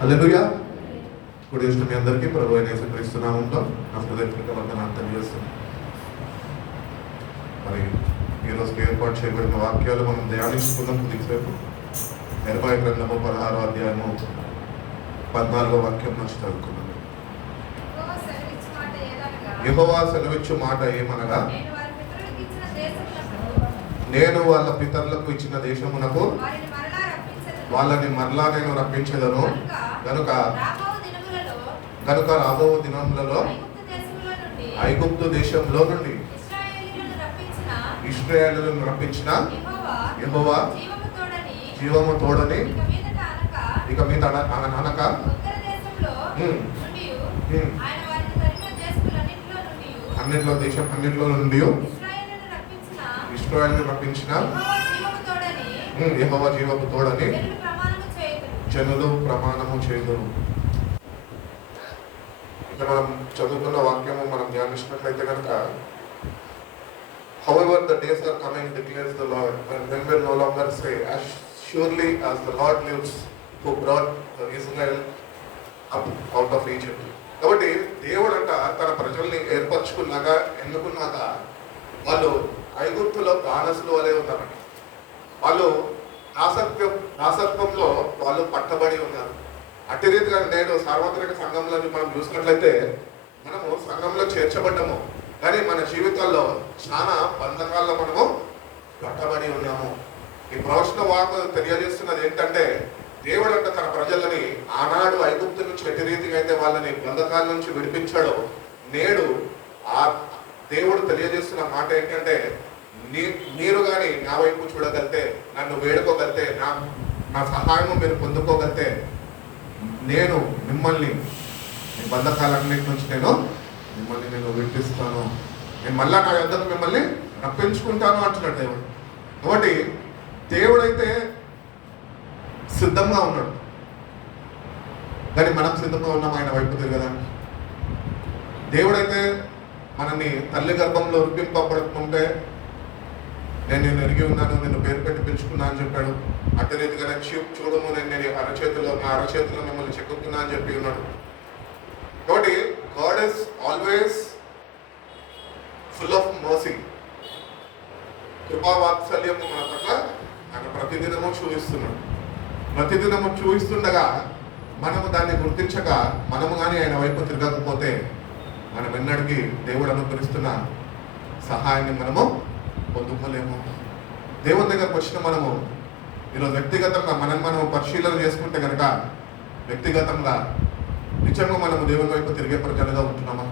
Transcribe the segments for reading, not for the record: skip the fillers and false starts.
హల్లెలూయా. Good evening మీ అందరికీ ప్రభు అయిన యేసుక్రీస్తు నామములో నా హృదయపూర్వక వందనాలు తెలియజేస్తున్నాను. మరి ఈరోజు ఏర్పాటు చేయబడిన వాక్యాలు మనం ధ్యానించుకున్నాం. కొద్దిసేపు నిర్భయ గ్రంథము 16వ అధ్యాయము 14వ వాక్యం నుంచి చదువుకున్నాను. యెహోవా సెలవిచ్చు మాట ఏమనగా, నేను వాళ్ళ పితరులకు ఇచ్చిన దేశమునకు వాళ్ళని మరలా నేను రప్పించదను. కనుక రాబో దినములలో ఐగుప్తు దేశంలో నుండి ఇశ్రాయేలును రప్పించిన యెహోవా జీవము తోడని ఇక మీద అనక అన్నిట్లో నుండి ఇశ్రాయేలును రప్పించిన యెహోవా జీవము తోడని జనులు ప్రమాణము చేయుదురు. ఇక్కడ మనం చదువుకున్న వాక్యము మనం ధ్యానించినట్లయితే కనుక, however the days are coming, declares the Lord, when men will no longer say, as surely as the Lord lives who brought Israel up out of Egypt. కాబట్టి దేవుడు అంట తన ప్రజల్ని ఏర్పరచుకున్నాక ఎన్నుకున్నాక వాళ్ళు ఐగుప్తులో బానిసలు వలె ఉన్నారంట. వాళ్ళు దాసత్వంలో వాళ్ళు పట్టబడి ఉన్నారు. అట్టి రీతిగా నేడు సార్వత్రిక సంఘంలో మనం చూసినట్లయితే మనము సంఘంలో చేర్చబడ్డాము, కానీ మన జీవితాల్లో చాలా బంధకాల్లో మనము పట్టబడి ఉన్నాము. ఈ ప్రవచన వాక్కు తెలియజేస్తున్నది ఏంటంటే, దేవుడు అంటే తన ప్రజలని ఆనాడు ఐగుప్తు నుంచి ఎట్టి రీతిగా అయితే వాళ్ళని బంధకాల నుంచి విడిపించాడో, నేడు ఆ దేవుడు తెలియజేస్తున్న మాట ఏంటంటే, మీరు కానీ నా వైపు చూడగలితే, నన్ను వేడుకోగలితే, నా సహాయము మీరు పొందుకోగలితే, నేను మిమ్మల్ని బంధకాలన్నిటి నుంచి మిమ్మల్ని నేను విడిపిస్తాను, నేను మళ్ళా నా యొద్దకు మిమ్మల్ని రప్పించుకుంటాను అంటున్నాడు దేవుడు. కాబట్టి దేవుడైతే సిద్ధంగా ఉన్నాడు, కానీ మనం సిద్ధంగా ఉన్నాం ఆయన వైపు తిరగదాన్ని. దేవుడైతే మనల్ని తల్లి గర్భంలో రూపింపబడుతుంటే, నేను నిన్ను ఎరిగి ఉన్నాను, నిన్ను పేరు పెట్టి పిలుచుకున్నా అని చెప్పాడు. అట్టి రీతిగా చూడము, నేను నా అరచేతిలో మిమ్మల్ని చెక్కుతున్నా అని చెప్పి ఉన్నాడు. కాబట్టి God is always full of mercy. కృపావాత్సల్యం మన పట్ల ఆయన ప్రతిదినము చూపిస్తుండగా మనము దాన్ని గుర్తించక మనము కానీ ఆయన వైపు తిరగకపోతే మనం ఎన్నడికి దేవుడు అనుగ్రహిస్తున్న సహాయాన్ని మనము పొందుకోలేము. దేవుని దగ్గరకు వచ్చిన మనము ఈరోజు వ్యక్తిగతంగా మనము పరిశీలన చేసుకుంటే కనుక, వ్యక్తిగతంగా నిజంగా మనము దేవుని వైపు తిరిగే ప్రజలుగా ఉంటున్నామా?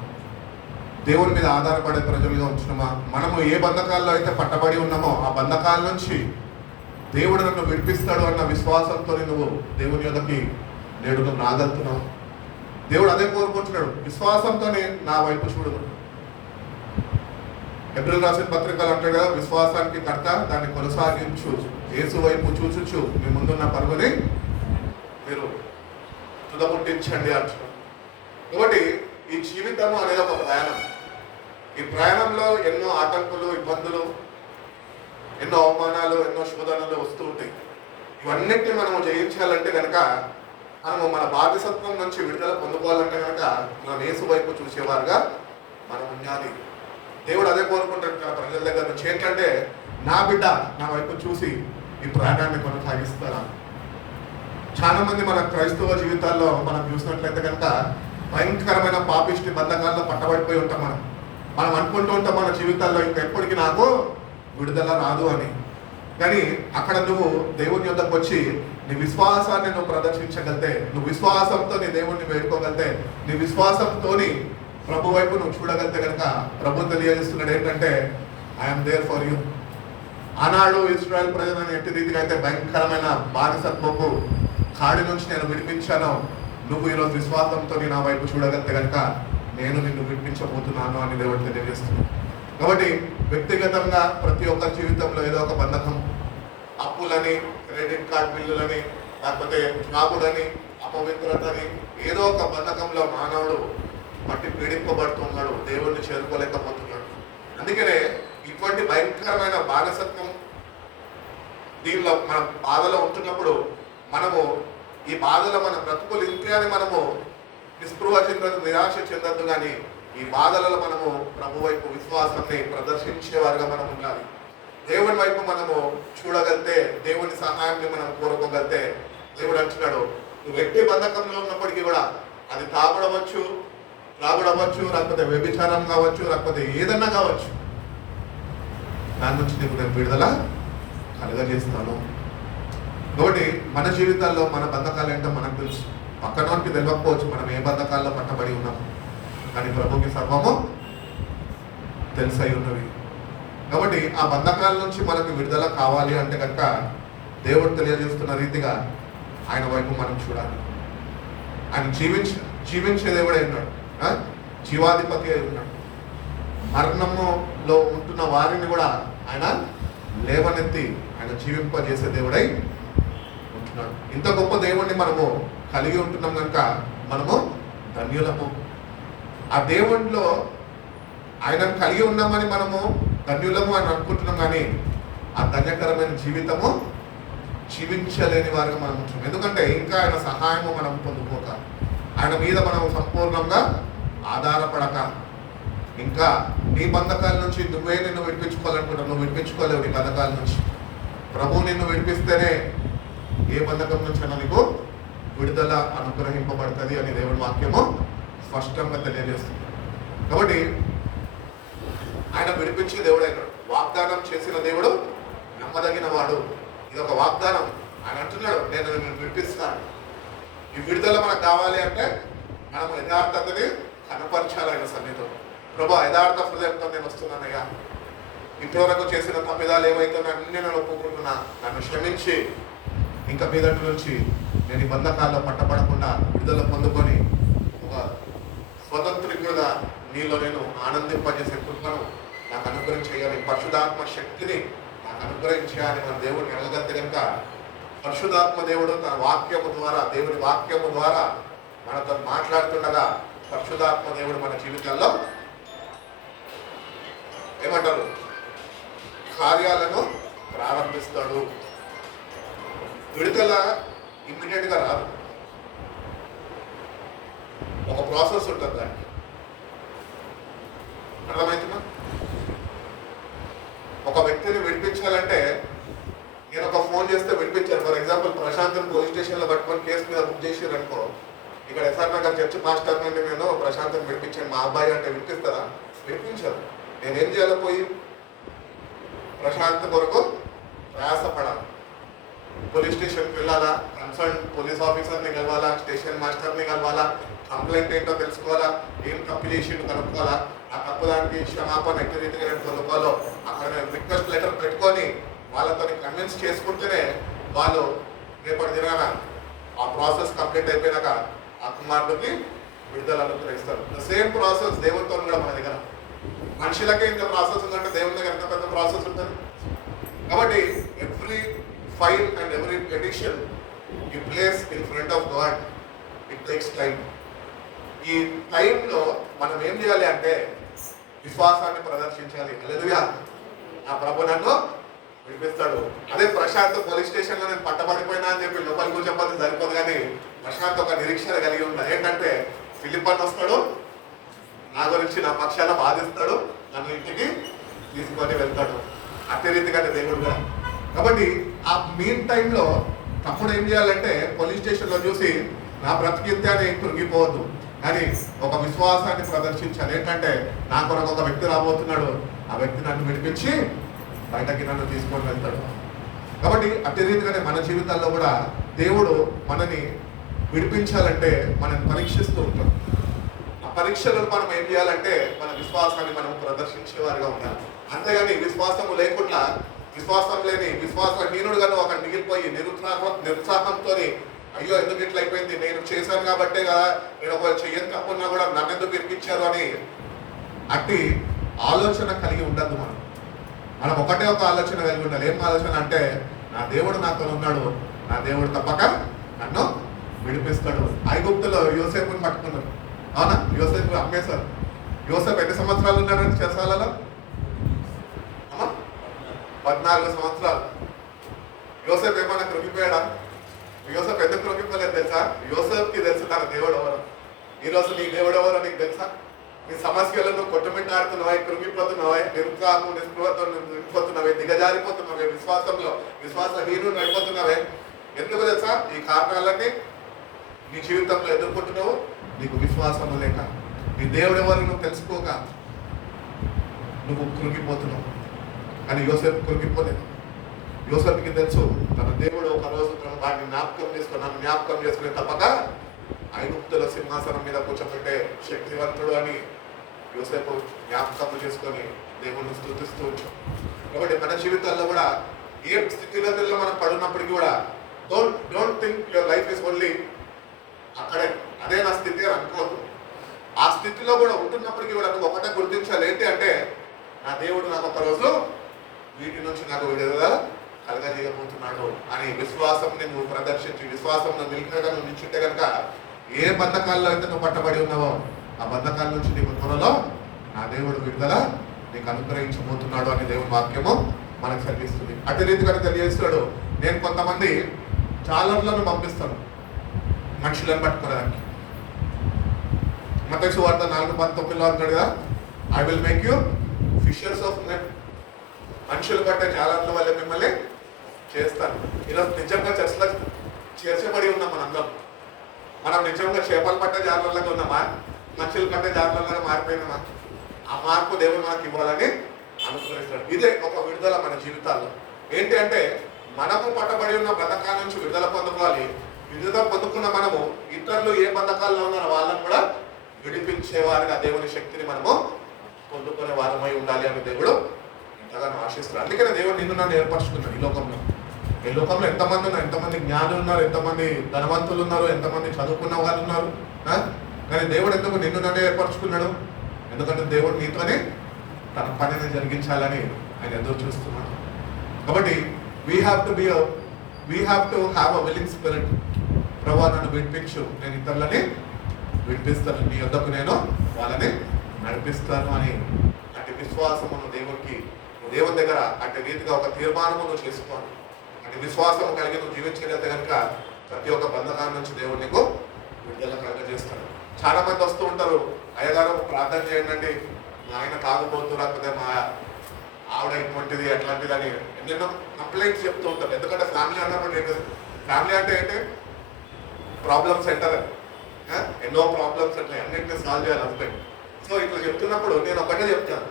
దేవుని మీద ఆధారపడే ప్రజలుగా ఉంటున్నామా? మనము ఏ బంధకాల్లో అయితే పట్టబడి ఉన్నామో ఆ బంధకాల నుంచి దేవుడు నన్ను విడిపిస్తాడు అన్న విశ్వాసంతో నువ్వు దేవుని యొద్దకి నేడు నువ్వు రాగలుగుతున్నావు. దేవుడు అదే కోరుకుంటున్నాడు, విశ్వాసంతోనే నా వైపు చూడు. హెబ్రీయులకు రాసిన పత్రికలు అంటాడు కదా, విశ్వాసానికి కర్త, దాన్ని కొనసాగించు, యేసు వైపు చూచుచు మీ ముందున్న పరుగుని మీరు తుదముట్టించండి అంటున్నాడు. కాబట్టి ఈ జీవితము అనేది ఒక ప్రయాణం. ఈ ప్రయాణంలో ఎన్నో ఆటంకులు, ఇబ్బందులు, ఎన్నో అవమానాలు, ఎన్నో శోధనలు వస్తూ ఉంటాయి. ఇవన్నిటిని మనము జయించాలంటే కనుక, మనము మన బాధ్యసత్వం నుంచి విడుదల పొందుకోవాలంటే కనుక మనం యేసు వైపు చూసేవారుగా మనం ఉండాలి. దేవుడు అదే కోరుకుంటాడు తన ప్రజల దగ్గర నుంచి. ఏంటంటే, నా బిడ్డ నా వైపు చూసి ఈ ప్రయాణాన్ని కొనసాగిస్తారా? చాలా మంది మన క్రైస్తవ జీవితాల్లో మనం చూసినట్లయితే కనుక భయంకరమైన పాపిష్టి బంధకాల్లో పట్టబడిపోయి ఉంటాం. మనం అనుకుంటూ ఉంటాం మన జీవితాల్లో ఇంకా ఎప్పటికీ నాకు విడుదల రాదు అని. కానీ అక్కడ నువ్వు దేవుని యొద్దకు వచ్చి నీ విశ్వాసాన్ని నువ్వు ప్రదర్శించగలితే, నువ్వు విశ్వాసంతో నీ దేవుణ్ణి వేడుకోగలితే, నీ విశ్వాసంతో ప్రభు వైపు నువ్వు చూడగలితే కనుక ప్రభు తెలియజేస్తున్నాడు ఏంటంటే, ఐఎమ్ దేర్ ఫర్ యూ. ఆనాడు ఇశ్రాయేల్ ప్రజలను ఎట్టి రీతిగా అయితే భయంకరమైన బానిసత్వపు కాడి నుంచి నేను విడిపించాను, నువ్వు ఈరోజు విశ్వాసంతో నా వైపు చూడగలితే కనుక నేను నిన్ను విడిపించబోతున్నాను అని దేవుడు తెలియజేస్తున్నాడు. కాబట్టి వ్యక్తిగతంగా ప్రతి ఒక్క జీవితంలో ఏదో ఒక బంధకం, అప్పులని, క్రెడిట్ కార్డ్ బిల్లులని, లేకపోతే జాబులని, అపవిత్రతని, ఏదో ఒక బంధకంలో మానవుడు పట్టి పీడింపబడుతున్నాడు, దేవుడిని చేరుకోలేకపోతున్నాడు. అందుకనే ఇటువంటి భయంకరమైన బానిసత్వం దీనిలో మన బాధలో ఉంటున్నప్పుడు మనము ఈ బాధలో మన బ్రతుకులు ఉంది అని మనము నిస్పృహ చెందదు, నిరాశ చెందద్దు. కానీ ఈ బాధలలో మనము ప్రభు వైపు విశ్వాసాన్ని ప్రదర్శించేవారుగా మనం ఉండాలి. దేవుని వైపు మనము చూడగలితే, దేవుని సహాయాన్ని మనం కోరుకోగలితే, దేవుడు అంటున్నాడు నువ్వు వ్యక్తి బంధకంలో ఉన్నప్పటికీ కూడా అది తాగుడవచ్చు, త్రాగుడవచ్చు, లేకపోతే వ్యభిచారం కావచ్చు, లేకపోతే ఏదన్నా కావచ్చు, దాని నుంచి నీకు నేను విడుదల కలుగజేస్తాను. కాబట్టి మన జీవితాల్లో మన బంధకాలు ఏంటో మనకు తెలుసు. పక్కనోనికి తెలియకపోవచ్చు మనం ఏ బంధకాల్లో పట్టబడి ఉన్నాం, కానీ ప్రభుకి సర్వము తెలిసై ఉన్నవి. కాబట్టి ఆ బంధకాల నుంచి మనకు విడుదల కావాలి అంటే కనుక దేవుడు తెలియజేస్తున్న రీతిగా ఆయన వైపు మనం చూడాలి. ఆయన జీవించే దేవుడే ఉన్నాడు, జీవాధిపతి అయి ఉన్నాడు. మరణములో ఉంటున్న వారిని కూడా ఆయన లేవనెత్తి ఆయన జీవింపజేసే దేవుడై ఉంటున్నాడు. ఇంత గొప్ప దేవుడిని మనము కలిగి ఉంటున్నాం కనుక మనము ధన్యులము. ఆ దేవుడిలో ఆయనను కలిగి ఉన్నామని మనము ధన్యులము అని అనుకుంటున్నాం, కానీ ఆ ధన్యకరమైన జీవితము జీవించలేని వారిగా మనం ఉంటున్నాం. ఎందుకంటే ఇంకా ఆయన సహాయము మనం పొందుకోక, ఆయన మీద మనం సంపూర్ణంగా ఆధారపడక, ఇంకా నీ బంధకాల నుంచి నువ్వే నిన్ను విడిపించుకోవాలనుకుంటావు, నువ్వు విడిపించుకోలేవు నీ బంధకాల నుంచి. ప్రభు నిన్ను విడిపిస్తేనే ఏ బంధకం నుంచి అయినా నీకు విడుదల అనుగ్రహింపబడుతుంది అని దేవుడి వాక్యము స్పష్టంగా తెలియజేస్తుంది. కాబట్టి ఆయన విడిపించే దేవుడు అయినాడు. వాగ్దానం చేసిన దేవుడు నమ్మదగిన వాడు. ఇది ఒక వాగ్దానం. ఆయన అంటున్నాడు నేను నిన్ను విడిపిస్తాను. ఈ విడుదల మనకు కావాలి అంటే మనం యథార్థతని కనపరచాలి ఆయన సన్నిధిలో. ప్రభా యథార్థ హృదయంతో నేను వస్తున్నానయ్యా, ఇంతవరకు చేసిన తప్పిదాలు ఏవైతే అన్నీ నేను ఒప్పుకుంటున్నా, నన్ను క్షమించి ఇంకా మీదటి నుంచి నేను ఈ బంధకాల్లో పట్టబడకుండా విడుదల పొందుకొని ఒక స్వతంత్రుడిగా నీలో నేను ఆనందింపజేసే కృపను నాకు అనుగ్రహించేయాలి, పరిశుధాత్మ శక్తిని నాకు అనుగ్రహించేయాలి. మన దేవుడిని అడగగలిగితే కనుక పరిశుధాత్మ దేవుడు తన వాక్యము ద్వారా, దేవుడి వాక్యము ద్వారా మనతో మాట్లాడుతుండగా పరిశుధాత్మ దేవుడు మన జీవితాల్లో ఏమంటారు కార్యాలను ప్రారంభిస్తాడు. విడుదల ఇమ్మీడియట్ గా రాదు, ఒక ప్రాసెస్ ఉంటుంది దానికి. అర్థమవుతుందా? ఒక వ్యక్తిని విడిపించాలంటే నేను ఒక ఫోన్ చేస్తే విడిపించాను. ఫర్ ఎగ్జాంపుల్ ప్రశాంత్ని పోలీస్ స్టేషన్లో పట్టుకొని కేసు మీద బుక్ చేసారు అనుకో, ఇక్కడ ఎస్ఆర్ నగర్ చర్చ్ మాస్టర్ నుండి నేను ప్రశాంత్ని విడిపించాను మా అబ్బాయి అంటే విడిపిస్తారా? విడిపించారు. నేనేం చేయాలో పోయి ప్రశాంత్ కొరకు ప్రయాసపడాలి. పోలీస్ స్టేషన్కి వెళ్ళాలా, కన్సర్న్ పోలీస్ ఆఫీసర్ని కలవాలా, స్టేషన్ మాస్టర్ని కలవాలా, కంప్లైంట్ ఏంటో తెలుసుకోవాలా, ఏం తప్పు చేసిండు కనుక్కోవాలా, ఆ తప్పు దానికి క్షమాపణ ఎట్టి రీతిగా నేను కనుక్కోవాలో అక్కడ నేను రిక్వెస్ట్ లెటర్ పెట్టుకొని వాళ్ళతో కన్విన్స్ చేసుకుంటేనే వాళ్ళు రేపటి దినాన ఆ ప్రాసెస్ కంప్లీట్ అయిపోయినాక ఆ కుమారుడికి విడుదల అనుగ్రహిస్తారు. ద సేమ్ ప్రాసెస్ దేవునితో కూడా మన దగ్గర. మనుషులకే ఇంత ప్రాసెస్ ఉందంటే దేవుని దగ్గర ఎంత పెద్ద ప్రాసెస్ ఉంటుంది. కాబట్టి every file and every petition you place in front of God, it takes time. ఈ టైంలో మనం ఏం చేయాలి అంటే విశ్వాసాన్ని ప్రదర్శించాలి. హల్లెలూయా, ఆ ప్రభు నన్ను విడిపిస్తాడు. అదే ప్రశాంత్ పోలీస్ స్టేషన్లో నేను పట్టబడిపోయినా అని చెప్పి లోపలి కూర్చోపోతే సరిపోదు, కానీ ప్రశాంత్ ఒక నిరీక్షణ కలిగి ఉన్నాడు. ఏంటంటే ఫిలిప్పన్ వస్తాడు, నా గురించి నా పక్షాన బాధిస్తాడు, నన్ను ఇంటికి తీసుకొని వెళ్తాడు. అదే రీతిగానే దేవుడు కూడా. కాబట్టి ఆ మీన్ టైంలో తప్పుడు ఏం చేయాలంటే పోలీస్ స్టేషన్లో చూసి నా బ్రతికింతే అని కృంగిపోవద్దు, కానీ ఒక విశ్వాసాన్ని ప్రదర్శించాలి. ఏంటంటే నా కొరకు ఒక వ్యక్తి రాబోతున్నాడు, ఆ వ్యక్తి నన్ను విడిపించి బయటకి నన్ను తీసుకొని వెళ్తాడు. కాబట్టి అదే రీతిగానే మన జీవితాల్లో కూడా దేవుడు మనని విడిపించాలంటే మనం పరీక్షిస్తూ ఉంటాం. ఆ పరీక్షలను మనం ఏం చేయాలంటే మన విశ్వాసాన్ని మనం ప్రదర్శించేవారిగా ఉండాలి. అంతేగాని విశ్వాసము లేకుండా, విశ్వాసం లేని విశ్వాసహీనుడుగాను ఒక మిగిలిపోయి నిరుత్సాహంతో అయ్యో ఎందుకు ఇట్లా అయిపోయింది, నేను చేశాను కాబట్టే కదా, నేను ఒక చెయ్యని తప్పున్నా కూడా నన్ను ఎందుకు వినిపించారు అని అట్టి ఆలోచన కలిగి ఉండద్దు. మనం ఒకటే ఒక ఆలోచన కలిగి ఉండాలి. ఏం ఆలోచన అంటే నా దేవుడు నాతో ఉన్నాడు, నా దేవుడు తప్పక నన్ను విడిపిస్తాడు. ఐగుప్తులో యోసేపుని పట్టుకున్నారు, అవునా? యోసేపు అమ్మేశారు. యోసేపు ఎన్ని సంవత్సరాలు ఉన్నాడని చెరసాలలో? 14 సంవత్సరాలు. యోసేపు ఏమన్నా కృంగిపోయాడా? యోసేపు ఎందుకు కృంగిపోలేదు తెలుసా? యోసేపుకి తెలుసు తన దేవుడు ఎవరు. ఈరోజు నీ దేవుడు ఎవరో నీకు తెలుసా? నీ సమస్యలను కొట్టుమిట్టాడుతున్నావా, కృంగిపోతున్నావా, నిరుత్సాహము నిస్పృహతో నిండిపోతున్నావే, దిగజారిపోతున్నావే, విశ్వాసంలో విశ్వాసహీనుడు అయిపోతున్నావే. ఎందుకు తెలుసా? ఈ కారణాలన్నీ నీ జీవితంలో ఎదుర్కొంటున్నావు. నీకు విశ్వాసము లేక, నీ దేవుడు ఎవరు నువ్వు తెలుసుకోక నువ్వు కృంగిపోతున్నావు. కానీ యోసేపు కృంగిపోలేదు. యోసేపుకి తెలుసు తన దేవుడు ఒక రోజు వాడిని జ్ఞాపకం చేసుకునే తప్పక ఐగుప్తుల సింహాసనం మీద కూర్చోబెట్టే శక్తివంతుడు అని యోసేపు జ్ఞాపకం చేసుకొని దేవుడిని స్తుతిస్తూ ఉంటాం. కాబట్టి మన జీవితాల్లో కూడా ఏ స్థితిగతుల్లో మనం పడున్నప్పటికీ కూడా don't think your life is only అక్కడే, అదే నా స్థితి అని అనుకోవద్దు. ఆ స్థితిలో కూడా ఉంటున్నప్పటికీ కూడా నువ్వు ఒకటే గుర్తించాలి. ఏంటి అంటే, నా దేవుడు నాకు ఒక రోజు వీటి నుంచి నాకు విడుదల కలగజేయబోతున్నాడు అని విశ్వాసం నువ్వు ప్రదర్శించి, విశ్వాసం నిలిపిగా నువ్వు నిల్చుంటే కనుక ఏ బంధకాల్లో అయితే నువ్వు పట్టబడి ఉన్నావో ఆ బంధకాల నుంచి నీకు త్వరలో నా దేవుడు విడుదల నీకు అనుగ్రహించబోతున్నాడు అని దేవుని వాక్యము మనకు చదివిస్తుంది. అటు రీతిగా తెలియజేస్తాడు. నేను కొంతమంది జాలర్లను పంపిస్తాను మనుషులను పట్టుకోవడానికి. మత్తయి సువార్త 4:19 అంటాడు కదా, I will make you fishers of men. మనుషులు పట్టే జాలర్ల వల్ల మిమ్మల్ని చేస్తాను. ఈరోజు నిజంగా చర్చలో చేర్చబడి ఉన్నాం మనందరం. మనం నిజంగా చేపలు పట్టే జాలర్లాగా ఉన్నామా, మనుషులు పట్టే జాలర్లాగా మారిపోయినామా? ఆ మార్పు దేవుడు మనకు ఇవ్వాలని అనుగ్రహిస్తాడు. ఇదే ఒక విడుదల మన జీవితాల్లో. ఏంటి అంటే, మనము పట్టబడి ఉన్న బంధకాల నుంచి విడుదల పొందుకోవాలి. విడుదల పొందుకున్న మనము ఇతరులు ఏ బంధకాల్లో ఉన్నారో వాళ్ళని కూడా విడిపించేవారుగా దేవుని శక్తిని మనము పొందుకునే వారమై ఉండాలి అని దేవుడు ఎంతగానో ఆశిస్తున్నాడు. అందుకనే దేవుడు నిన్ను నన్ను ఏర్పరచుకున్నాడు ఈ లోకంలో. ఈ లోకంలో ఎంతమంది ఉన్నారు, ఎంతమంది జ్ఞానులు ఉన్నారు, ఎంతమంది ధనవంతులు ఉన్నారు, ఎంతమంది చదువుకున్న వాళ్ళు ఉన్నారు. కానీ దేవుడు ఎందుకు నిన్ను నన్ను ఏర్పరచుకున్నాడు? ఎందుకంటే దేవుడు నీతోనే తన పనిని జరిగించాలని ఆయన ఎదురు చూస్తున్నాడు. కాబట్టి we have to have a willing spirit. ప్రభా నన్ను విడిపించు, నేను ఇతరులని విడిపిస్తాను, నీ యొద్దకు నేను వాళ్ళని నడిపిస్తాను అని అటు విశ్వాసమును దేవుని దగ్గర అటు రీతిగా ఒక తీర్మానము నువ్వు చేసుకోవాలి. అటు విశ్వాసం కలిగి నువ్వు జీవించగలిగితే కనుక ప్రతి ఒక్క బంధకాల నుంచి దేవుడు నీకు విడుదల కలగజేస్తాడు. చాలా మంది వస్తూ ఉంటారు, అయ్యగారు ప్రార్థన చేయండి, మా ఆయన తాగుబోతూ, లేకపోతే మా ఆవిడ ఇటువంటిది అట్లాంటిది అని ఎన్నెన్నో కంప్లైంట్స్ చెప్తూ ఉంటారు. ఎందుకంటే ఫ్యామిలీ అన్నప్పుడు ఫ్యామిలీ అంటే ఏంటి? Problem centre. ఎన్నో ప్రాబ్లమ్స్ ఉంటాయి, అన్నింటినీ సాల్వ్ చేయాలి హస్బెండ్. సో ఇట్లా చెప్తున్నప్పుడు నేను ఒకటే చెప్తాను,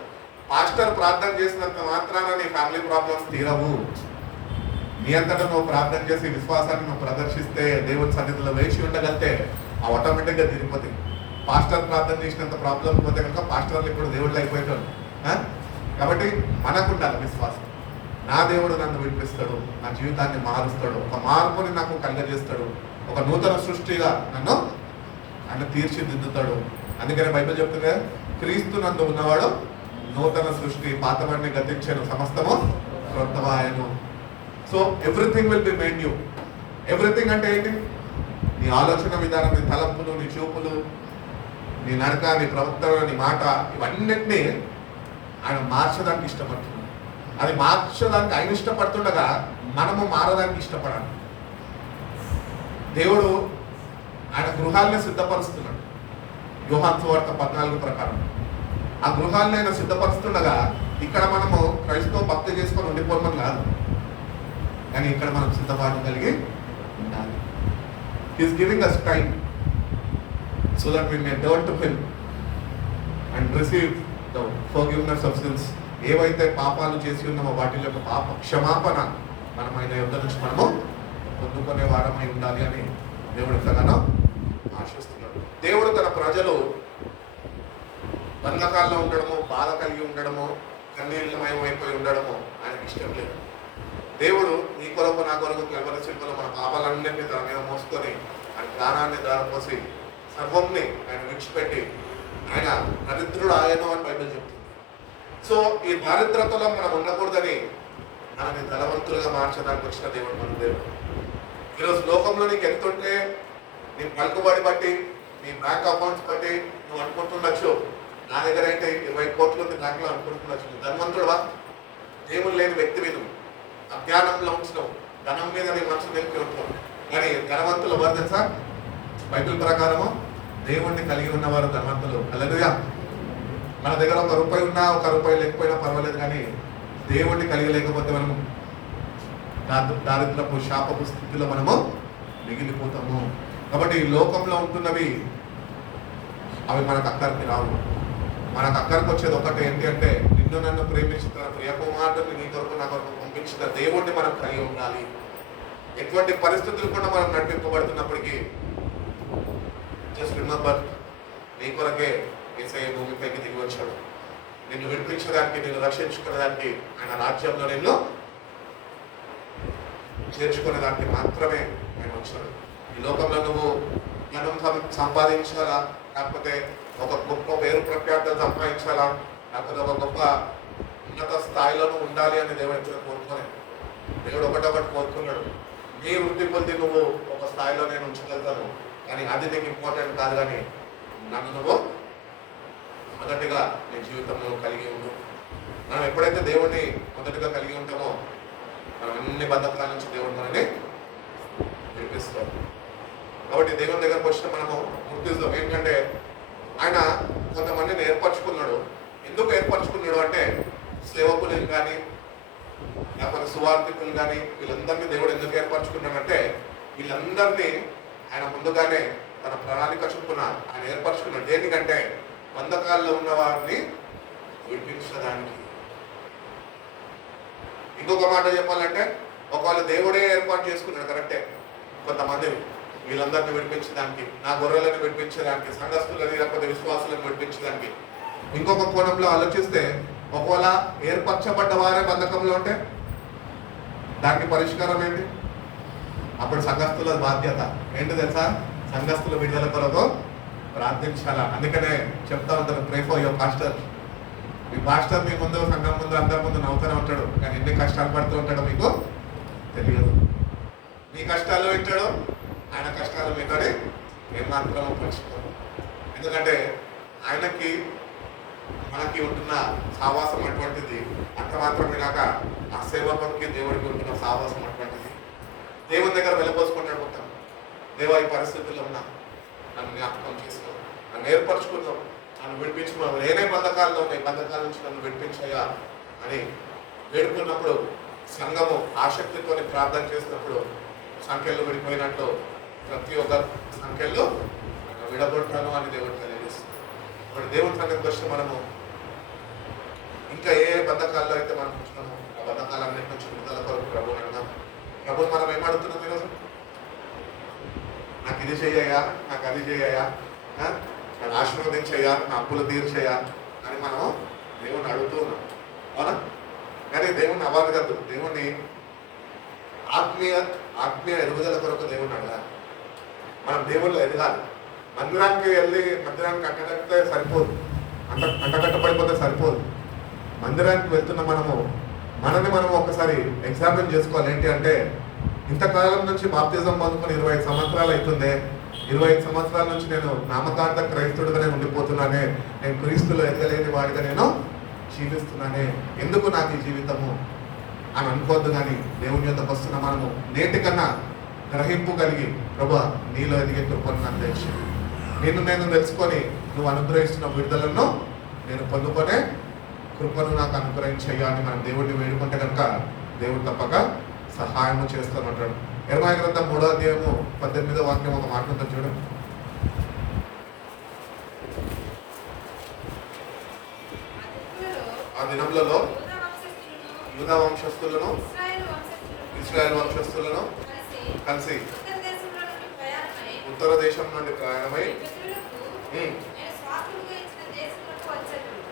పాస్టర్ ప్రార్థన చేసినంత మాత్రాన నీ ఫ్యామిలీ ప్రాబ్లమ్స్ తీరవు. నీ అంతటా నువ్వు ప్రార్థన చేసి విశ్వాసాన్ని నువ్వు ప్రదర్శిస్తే, దేవుని సన్నిధిలో వేసి ఉండగలితే ఆ ఆటోమేటిక్గా తీరిపోతుంది. పాస్టర్ ప్రార్థన చేసినంత ప్రాబ్లం పోతే కనుక పాస్టర్లు ఇప్పుడు దేవుళ్ళు అయిపోయాడు. కాబట్టి మనకు ఉండాలి విశ్వాసం. నా దేవుడు నన్ను విడిపిస్తాడు, నా జీవితాన్ని మారుస్తాడు, ఒక మార్పుని నాకు కలగజేస్తాడు, ఒక నూతన సృష్టిగా నన్ను ఆయన తీర్చిదిద్దుతాడు. అందుకనే బైబిల్ చెప్తుంది, క్రీస్తు నందు ఉన్నవాడు నూతన సృష్టి, పాతవాడిని గతించాను, సమస్తము క్రొత్తవాయను. So everything will be made new. Everything అంటే ఏంటి? నీ ఆలోచన విధానం, నీ తలంపులు, నీ చూపులు, నీ నడక, నీ ప్రవర్తన, నీ మాట, ఇవన్నిటినీ ఆయన మార్చడానికి ఇష్టపడుతున్నాడు. అది మార్చడానికి ఆయన ఇష్టపడుతుండగా మనము మారడానికి ఇష్టపడాలి. దేవుడు ఆయన గృహాన్ని సిద్ధపరుస్తున్నాడు. యోహాను సువార్త 14 ప్రకారం ఆ గృహాన్ని ఆయన సిద్ధపరుస్తుండగా ఇక్కడ మనము క్రైస్తవ భక్తి చేసుకొని ఉండిపోమని కాదు, కానీ ఇక్కడ మనం సిద్ధపాటు కలిగి ఉండాలి. He is giving us time so that we may turn to Him and receive the forgiveness of sins. ఏవైతే పాపాలు చేసి ఉన్నామో వాటి యొక్క పాప క్షమాపణ మనం ఆయన యొద్ద నుంచి మనము పొందుకునే వారమై ఉండాలి అని దేవుడు ఎంతగానో ఆశిస్తున్నాడు. దేవుడు తన ప్రజలు బంధకాల్లో ఉండడము, బాధ కలిగి ఉండడము, కన్నీళ్ళమయమైపోయి ఉండడము ఆయనకి ఇష్టం లేదు. దేవుడు నీ కొరకు నా కొరకు కల్వరి శిల్పలో మన పాపాలన్నింటినీ తన మీద మోసుకొని ఆయన ప్రాణాన్ని దారిపోసి సర్వంని ఆయన విడిచిపెట్టి ఆయన దరిద్రుడు ఆయను అని బైబిల్ చెప్తుంది. సో ఈ దారిద్రతలో మనం ఉండకూడదని మనని ధనవంతులుగా మార్చడానికి వచ్చిన దేవుడు మన దేవుడు. ఈరోజు లోకంలో నీకు ఎంత ఉంటే, నీ పలుకుబడి బట్టి, నీ బ్యాంక్ అకౌంట్స్ బట్టి నువ్వు అనుకుంటుండొచ్చు, నా దగ్గర అయితే 20 కోట్లు ఉంది బ్యాంక్లో అనుకుంటుండొచ్చు. నువ్వు ధనవంతుడువా? దేవుడు లేని వ్యక్తివి నువ్వు. అజ్ఞానంలో ఉంచినావు, ధనం మీద నీ మనసు నిలిపి ఉంటావు. కానీ ధనవంతులు ఎవరు తెలుసా? బైబిల్ ప్రకారము దేవుణ్ణి కలిగి ఉన్నవారు ధనవంతులు. హల్లెలూయా. మన దగ్గర 1 రూపాయి ఉన్నా 1 రూపాయి లేకపోయినా పర్వాలేదు, కానీ దేవుణ్ణి కలిగి లేకపోతే మనము దారిద్రపు శాపపు స్థితిలో మనము మిగిలిపోతాము. కాబట్టి ఈ లోకంలో ఉంటున్నవి అవి మనకు అక్కడికి రావు. మనకు అక్కడికి వచ్చేది ఒకటి ఏంటి అంటే, నిన్ను నన్ను ప్రేమించిన తన ప్రియ కుమారుడిని నీ కొరకు నా కొరకు పంపించిన దేవుణ్ణి మనం కలిగి ఉండాలి. ఎటువంటి పరిస్థితులు కూడా మనం నడిపింపబడుతున్నప్పటికీ జస్ట్ రిమెంబర్, నీ కొరకే యేసయ్య భూమిపైకి దిగి వచ్చాడు. నిన్ను విడిపించడానికి, నిన్ను రక్షించుకునేదానికి, ఆయన రాజ్యంలో నిన్ను చేర్చుకునేదానికి మాత్రమే ఆయన వచ్చాడు. ఈ లోకంలో నువ్వు ధనం సంపాదించాలా, లేకపోతే ఒక గొప్ప పేరు ప్రఖ్యాతలు సంపాదించాలా, లేకపోతే ఒక గొప్ప ఉన్నత స్థాయిలో నువ్వు ఉండాలి అని దేవుడు ఎప్పుడు కోరుకోలేదు. దేవుడు ఒకటొకటి కోరుకున్నాడు. నీ వృత్తి కొద్ది నువ్వు ఒక స్థాయిలో నేను ఉంచగలుగుతాను, కానీ అది నీకు ఇంపార్టెంట్ కాదు. కానీ నన్ను నువ్వు మొదటిగా నీ జీవితంలో కలిగి ఉండు. మనం ఎప్పుడైతే దేవుడిని మొదటిగా కలిగి ఉంటామో మనం అన్ని బంధకాల నుంచి దేవుడు మనని విడిపిస్తాం. కాబట్టి దేవుని దగ్గరకు వచ్చిన మనము గుర్తిస్తాం ఏంటంటే, ఆయన కొంతమందిని ఏర్పరచుకున్నాడు. ఎందుకు ఏర్పరచుకున్నాడు అంటే, సేవకులు కానీ లేకపోతే సువార్థికులు కానీ వీళ్ళందరినీ దేవుడు ఎందుకు ఏర్పరచుకున్నాడంటే, వీళ్ళందరినీ ఆయన ముందుగానే తన ప్రణాళిక చొప్పున ఆయన ఏర్పరచుకున్నాడు. దేనికంటే, బంధకాల్లో ఉన్న వారిని విడిపించడానికి. ఇంకొక మాట చెప్పాలంటే, ఒకవేళ దేవుడే ఏర్పాటు చేసుకున్నాడు కరెక్టే కొంతమందిని వీళ్ళందరినీ విడిపించడానికి, నా గొర్రెలను విడిపించడానికి, సంఘస్థులని లేకపోతే విశ్వాసులను విడిపించడానికి. ఇంకొక కోణంలో ఆలోచిస్తే, ఒకవేళ ఏర్పరచబడ్డ వారే బంధకంలో ఉంటే దానికి పరిష్కారం ఏంటి? అప్పుడు సంఘస్థుల బాధ్యత ఏంటి తెలుసా? సంఘస్థుల విడుదల కొరకు ప్రార్థించాలా. అందుకనే చెప్తా ఉంటారు, ప్రే ఫర్ యువర్ పాస్టర్. మీ పాస్టర్ మీ ముందు, సంఘం ముందు, అందరి ముందు నవ్వుతూనే ఉంటాడు, కానీ ఎన్ని కష్టాలు పడుతూ ఉంటాడో మీకు తెలియదు. మీ కష్టాలు వింటాడు, ఆయన కష్టాలు వింటాడే ఏమాత్రం పంచుకోడు. ఎందుకంటే ఆయనకి మనకి ఉంటున్న సావాసం అటువంటిది. అంత మాత్రమే కాక ఆ సేవకుడికి దేవుడికి ఉంటున్న సావాసం అటువంటిది. దేవుని దగ్గర వెళ్ళబోసుకుంటాడు మొత్తం. దేవా ఈ పరిస్థితుల్లో ఉన్నా నన్ను జ్ఞాపకం చేసుకో, నన్ను ఏర్పరచుకుందాం, నన్ను విడిపించుకున్నాం, నేనే బంధకాల్లో ఉన్నాయి, బంధకాల నుంచి నన్ను విడిపించయ్యా అని వేడుకున్నప్పుడు, సంఘము ఆసక్తితో ప్రార్థన చేసినప్పుడు సంఖ్యలు విడిపోయినట్లు ప్రతి ఒక్క సంఖ్యలు విడగొట్టాను అని దేవుడు తెలియజేస్తుంది. ఇప్పుడు దేవుడి సంగతికి వస్తే మనము ఇంకా ఏ బంధకాల్లో అయితే మనం కూర్చున్నామో ఆ బంధకాలన్నిటి నుంచి విడుదల కొరకు ప్రభువుని అన్నాం. ప్రభువు మనం ఏమడుగుతున్నాం ఈరోజు? నాకు ఇది చెయ్యా, నాకు అది చెయ్యా, నన్ను ఆశీర్వదించయ్యా, నా అప్పులు తీర్చయ్యా అని మనం దేవుణ్ణి అడుగుతూ ఉన్నాం, అవునా? కానీ దేవుణ్ణి అవ్వాలి కాదు, దేవుణ్ణి ఆత్మీయ ఎదుగుదల కొరకు దేవుణ్ణి అడగాలి. మనం దేవుళ్ళు ఎదగాలి. మందిరానికి వెళ్ళి మందిరానికి అంటకట్టే సరిపోదు, అంటకట్టబడిపోతే సరిపోదు. మందిరానికి వెళ్తున్న మనని మనం ఒకసారి ఎగ్జామిన్ చేసుకోవాలి. ఏంటి అంటే, ఇంతకాలం నుంచి బాప్తిజం పొందుకుని 25 సంవత్సరాలు అవుతుంది. 25 సంవత్సరాల నుంచి నేను నామకార్థ క్రైస్తవుడిగానే ఉండిపోతున్నానే, నేను క్రీస్తులో ఎదగలేని వాడిగా నేను జీవిస్తున్నానే, ఎందుకు నాకు ఈ జీవితము అని అనుకోవద్దు. కానీ దేవుని యొద్దకు వస్తున్న మనము నేటికన్నా గ్రహింపు కలిగి, ప్రభువా నీలో ఎదిగే కృపను నాకు తెచ్చి, నేను తెలుసుకొని నువ్వు అనుగ్రహిస్తున్న విడుదలను నేను పొందుకొనే కృపను నాకు అనుగ్రహించయ్యా అని మనం దేవుడిని వేడుకుంటే కనుక దేవుడు తప్పక సహాయము చేస్తామంటాడు. యెర్మయా గ్రంథం 3వ అధ్యాయము 18వ వాక్యం ఒక మాట ఉంటుంది చూడండి. ఆ దినములలో యూదా వంశస్థులను ఇశ్రాయేలు వంశస్థులను కలిసి ఉత్తర దేశం నుండి ప్రయాణమై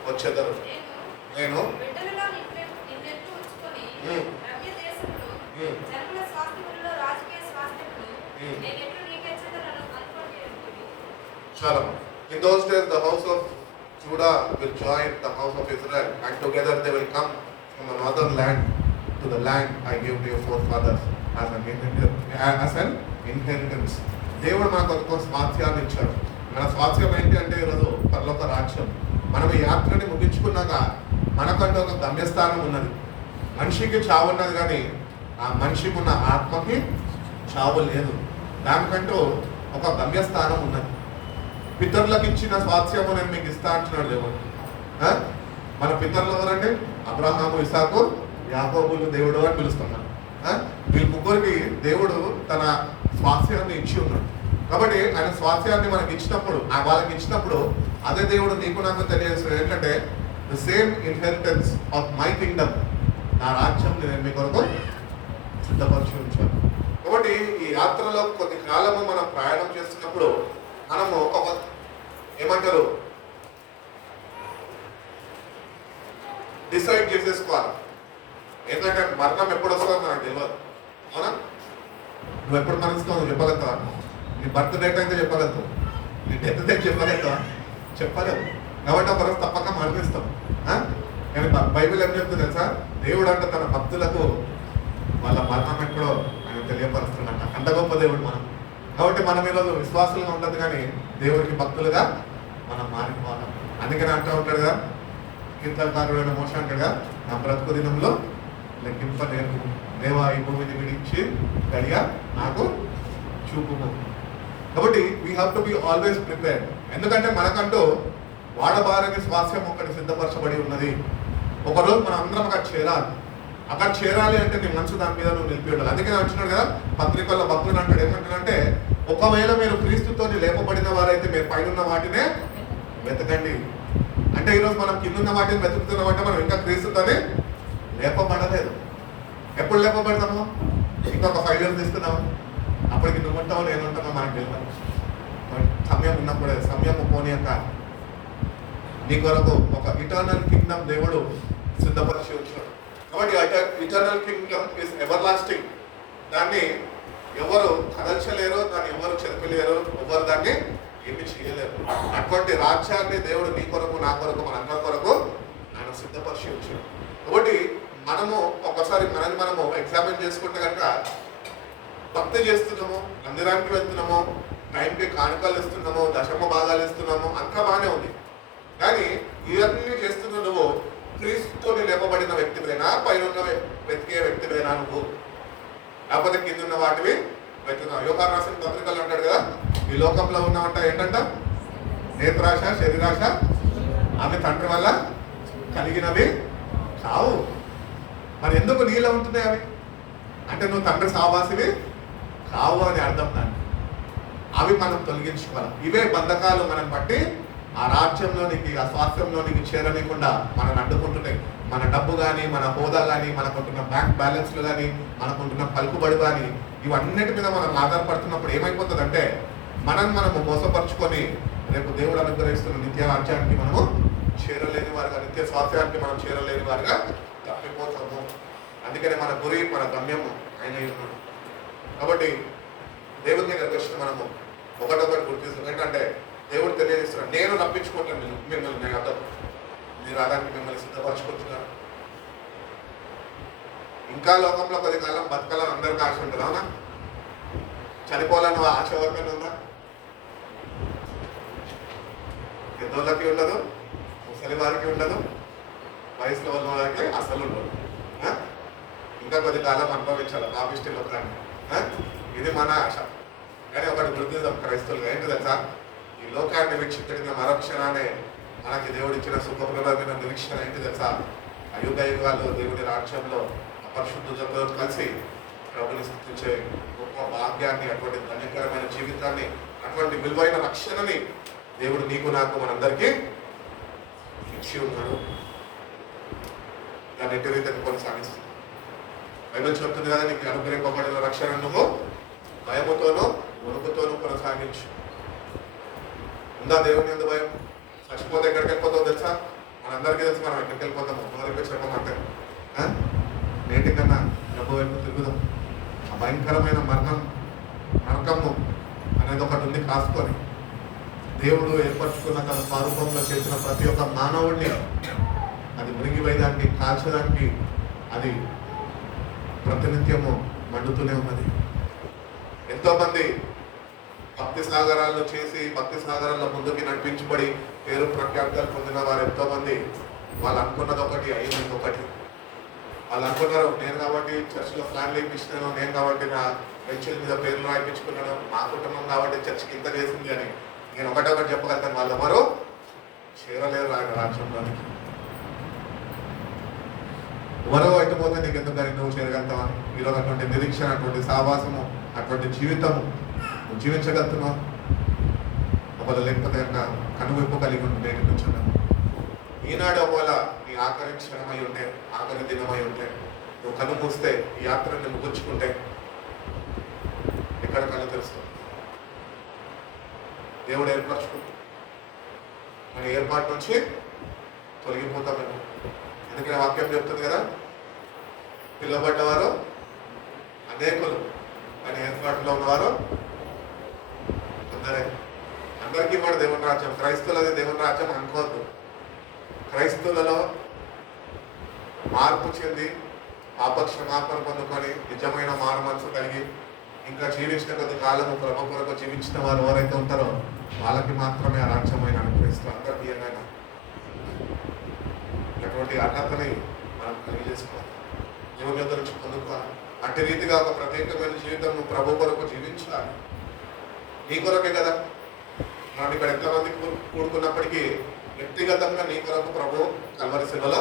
వచ్చేదరు. నేను Shalom. In those days, the house of Judah will join the house of Israel, and together they will come from the northern land to the land I gave to your forefathers as an inheritance. దేవుడు మనకు ఒక స్వాస్థ్యాన్ని ఇచ్చాడు. మన స్వాస్థ్యం ఏంటి అంటే ఈరోజు పరలోక రాజ్యం. మనం ఈ యాత్రని ముగించుకున్నాక మనకంటూ ఒక గమ్యస్థానం ఉన్నది. మనిషికి చావు ఉన్నది, కానీ ఆ మనిషికి ఉన్న ఆత్మకి చావు లేదు. దానికంటూ ఒక గమ్యస్థానం ఉన్నది. పితరులకు ఇచ్చిన స్వాస్థ్యము నేను మీకు ఇస్తా అంటున్నాడు దేవుడు. మన పితరులు ఎవరండి? అబ్రహాము, ఇసాకు, యాకోబులు దేవుడు అని పిలుస్తున్నాడు. వీళ్ళ ముగ్గురికి దేవుడు తన స్వాస్థ్యాన్ని ఇచ్చి ఉన్నాడు. కాబట్టి ఆయన స్వాస్థ్యాన్ని మనకి ఇచ్చినప్పుడు, వాళ్ళకి ఇచ్చినప్పుడు అదే దేవుడు నీకు నాకు తెలియజేస్తాడు ఏంటంటే the same inheritance of my Kingdom, నా రాజ్యం నేను మీ కొరకు సిద్ధపరిచి ఉంచాను. కాబట్టి ఈ యాత్రలో కొద్ది కాలము మనం ప్రయాణం చేస్తున్నప్పుడు మనము ఒక ఏమంటారు డిసైడ్ చేసేసుకోవాలి. ఏంటంటే మరణం ఎప్పుడు వస్తుందో నాకు తెలియదు. అవునా? నువ్వు ఎప్పుడు మరణిస్తావు నువ్వు చెప్పగలుగుతావా? నీ బర్త్ డేట్ అయితే చెప్పగలుగుతావు, నీ డెత్ డేట్ చెప్పగలుగుతావా? చెప్పలేదు. కాబట్టి ఒక రోజు తప్పక మరణిస్తాం. కానీ బైబిల్ ఏం చెప్తుంది తెలుసా? దేవుడు అంటే తన భక్తులకు వాళ్ళ మరణం ఎప్పుడో ఆయన తెలియపరుస్తున్నట్ట. అంత గొప్ప దేవుడు మనం. కాబట్టి మనం ఈరోజు విశ్వాసంగా ఉండదు, కానీ దేవుడికి భక్తులుగా మనం మారిపోవాలి. అందుకని అంటూ ఉంటాడు కదా, కీర్తనకారుడైన మోషే అంటాడుగా, నా బ్రతుకు దినంలో లెక్కింప నేర్పు, దేవా ఈ భూమిని విడిచి గడిగా నాకు చూపుము. కాబట్టి we have to be always prepared. ఎందుకంటే మనకంటూ వాడబారని స్వాస్థ్యం ఒకటి సిద్ధపరచబడి ఉన్నది. ఒకరోజు మనం అందరం అక్కడ చేరాలి. అక్కడ చేరాలి అంటే నీ మనసు దాని మీద నువ్వు నిలిపి ఉండాలి. అందుకే అంటున్నాడు కదా, పత్రికల్లో భక్తులు అంటాడు ఏమంటాడంటే, ఒకవేళ మీరు క్రీస్తుతో లేపబడిన వారైతే మీరు పైన వాటినే వెతకండి. అంటే ఈరోజు మనం కిందున్న వాటిని వెతుకుతున్నామంటే మనం ఇంకా క్రీస్తుతోనే లేపబడలేదు. ఎప్పుడు లేపబడతాము? ఇంకొక 5 years తీసుకున్నాము. అప్పటికి నువ్వు ఉంటావో నేను ఉంటానో మనకు తెలియదు. సమయం ఉన్నప్పుడే, సమయం పోనీయక నీ కొరకు ఒక ఇటర్నల్ కింగ్డమ్ దేవుడు సిద్ధపరిచి ఉంచాడు. కాబట్టి eternal Kingdom is ever lasting. దాన్ని ఎవరు కదల్చలేరు, దాన్ని ఎవరు చెరపలేరు, ఎవరు దాన్ని ఏమి చేయలేరు. అటువంటి రాజ్యాన్ని దేవుడు నీ కొరకు, నా కొరకు, మనందరి కొరకు ఆయన సిద్ధపరిచి ఉంచాడు. కాబట్టి మనము ఒకసారి మనము ఎగ్జామిన్ చేసుకుంటే కనుక, భక్తి చేస్తున్నాము, మందిరానికి వెళ్తున్నాము, టైంకి కానుకలు ఇస్తున్నాము, దశమ భాగాలు ఇస్తున్నాము, అంతా బాగానే ఉంది. కానీ ఇవన్నీ చేస్తున్న నువ్వు క్రీస్తుతో లేపబడిన వ్యక్తివేనా, పైన వెతికే వ్యక్తివేనా నువ్వు? లేకపోతే కింద ఉన్న వాటివి వెతుకున్నావు. యోహాను రాసిన పత్రికలు అంటాడు కదా, ఈ లోకంలో ఉన్నామంట ఏంటంట? నేత్రాశ, శరీరాశ, ఆమె తండ్రి వల్ల కలిగినవి కావు. మరి ఎందుకు నీలో ఉంటున్నాయి అవి? అంటే నువ్వు తండ్రి సావాసివి కావు అని అర్థం. దాన్ని అవి మనం తొలగించుకోవాలి. ఇవే బంధకాలు మనం బట్టి ఆ రాజ్యంలోనికి, ఆ స్వాస్థ్యంలోనికి చేరనీయకుండా మనం అడ్డుకుంటున్నాయి. మన డబ్బు కానీ, మన హోదా కానీ, మనకుంటున్న బ్యాంక్ బ్యాలెన్స్లు కానీ, మనకుంటున్న పలుకుబడి కానీ, ఇవన్నిటి మీద మనం ఆధారపడుతున్నప్పుడు ఏమైపోతుందంటే మనము మోసపరుచుకొని రేపు దేవుడు అనుగ్రహిస్తున్న నిత్య రాజ్యానికి మనము చేరలేని వారుగా, నిత్య స్వాస్థ్యానికి మనం చేరలేని వారుగా తప్పిపోతాము. అందుకనే మన గురి, మన గమ్యము ఆయన ఉన్నాడు. కాబట్టి దేవుని దగ్గరికి వచ్చిన మనము ఒకటొకటి గుర్తిస్తాం. ఏంటంటే దేవుడు తెలియజేస్తున్నాడు, నేను రప్పించుకుంటాను మిమ్మల్ని, నేను అర్థం మీరు రావడానికి మిమ్మల్ని సిద్ధపరచుకుంటున్నాను. ఇంకా లోకంలో కొద్ది కాలం బతకాలని అందరికీ ఆశ ఉంటుంది. అవునా? చనిపోవాలని ఆశ ఎవరికైనా ఉందా? పెద్దోళ్ళకి ఉండదు, ముసలి వారికి ఉండదు, వయసులో ఉన్న వారికి అసలు ఉండదు. ఇంకా కొద్ది కాలం అనుభవించాలి పాపిష్టి లోకాన్ని. ఇది మన ఆశ. కానీ ఒకటి గుర్తిద్దాం క్రైస్తవులుగా, ఏంటి తెలుసా? ఈ లోకాన్ని వీక్షించిన మరక్షణానే మనకి దేవుడు ఇచ్చిన సుఖప్రదమైన నిరీక్షణ ఏంటి తెలుసా? అయుగ యుగాలు దేవుని రాజ్యంలో అపరిశుద్ధులతో కలిసి ప్రభుని స్థుతించే గొప్ప భాగ్యాన్ని, అటువంటి ధన్యకరమైన జీవితాన్ని, అటువంటి విలువైన రక్షణని దేవుడు నీకు, నాకు, మనందరికీ ఇచ్చి ఉన్నాడు. దాన్ని ఎట్టి రీతిని కొనసాగిస్తుంది. బైబిల్ చెప్తుంది కదా, నీకు అనుగ్రహింపబడిన రక్షణ నువ్వు భయముతోనూ వణుకుతోనూ కొనసాగించు. ఉందా దేవుని యందు భయం? చచ్చిపోతే ఎక్కడికి వెళ్ళిపోతావు తెలుసా? మనందరికీ తెలుసు మనం ఎక్కడికి వెళ్ళిపోతాము. మొదటి చెప్పమంటే నేటి కన్నా డబ్బు వైపు తిరుగుదాం. ఆ భయంకరమైన నరకము అనేది ఒకటి ఉంది, కాసుకొని దేవుడు ఏర్పరచుకున్న తన స్వరూపంలో చేసిన ప్రతి ఒక్క మానవుడిని అది మృంగివేయడానికి, కాల్చడానికి అది ప్రతినిత్యము మండుతూనే ఉన్నది. ఎంతోమంది భక్తి సాగరాల్లో చేసి, భక్తి సాగరాల్లో ముందుకి నడిపించబడి పేరు ప్రఖ్యాతులు పొందిన వారు ఎంతోమంది, వాళ్ళు అనుకున్నది ఒకటి, అయింది ఇంకొకటి. వాళ్ళు అనుకున్నారు, నేను కాబట్టి చర్చిలో ఫ్లాన్ లేపించినాను, నేను కాబట్టి నా బెంచుల మీద పేర్లు రాయించుకున్నాను. మా కుటుంబం కాబట్టి చర్చికి ఇంత చేసింది అని నేను ఒకటొకటి చెప్పగలుగుతాను. వాళ్ళు ఎవరు చేరలేరు ఆయన రాజ్యంలోనికి. ఎవరో అయిపోతే నీకు ఎందుకు కానీ నువ్వు చేరగలుగుతావా? ఈరోజు అటువంటి నిరీక్షణ, అటువంటి సావాసము, అటువంటి జీవితము నువ్వు జీవించగలుగుతున్నావు. ఒకవేళ లేకపోతే కనుక కనువిప్పు కలిగి ఉంటే నేటి నుంచి ఈనాడు ఒకవేళ నీ ఆఖరి క్షణమై ఉంటే, ఆఖరి దినమై ఉంటే, నువ్వు కను మూస్తే ఈ యాత్రని ముగించుకుంటే ఎక్కడ కళ్ళు తెలుస్తావు? దేవుడు ఏర్పరచుకుంటాం. మన ఏర్పాటు నుంచి తొలగిపోతామేమో. ఎందుకంటే వాక్యం చెప్తుంది కదా, పిలువబడ్డవారు అనేకులు కానీ ఏర్పాటులో ఉన్నవారు కొందరే. అందరికీ కూడా దేవుని రాజ్యం, క్రైస్తవులది దేవుని రాజ్యం అనుకోవద్దు. క్రైస్తవులలో మార్పు చెంది పాపక్షమాపణ పొందుకొని నిజమైన మారు మనసు కలిగి ఇంకా జీవించిన కొద్ది కాలము ప్రభు కొరకు జీవించిన వారు ఎవరైతే ఉంటారో వాళ్ళకి మాత్రమే ఆ రాజ్యమైన అనుగ్రహిస్తూ అందరికీ ఏమైనా అటువంటి అర్హతని మనం కలిగి చేసుకోవాలి. దేవుని యొక్క నుంచి పొందుకోవాలి. అట్టి రీతిగా ఒక ప్రత్యేకమైన జీవితం ప్రభు కొరకు జీవించాలి. నీ కొరకే కదా. మనం ఇక్కడ ఎంతమంది కూడుకున్నప్పటికీ వ్యక్తిగతంగా నీ కొరకు ప్రభు కల్వరి శిలలో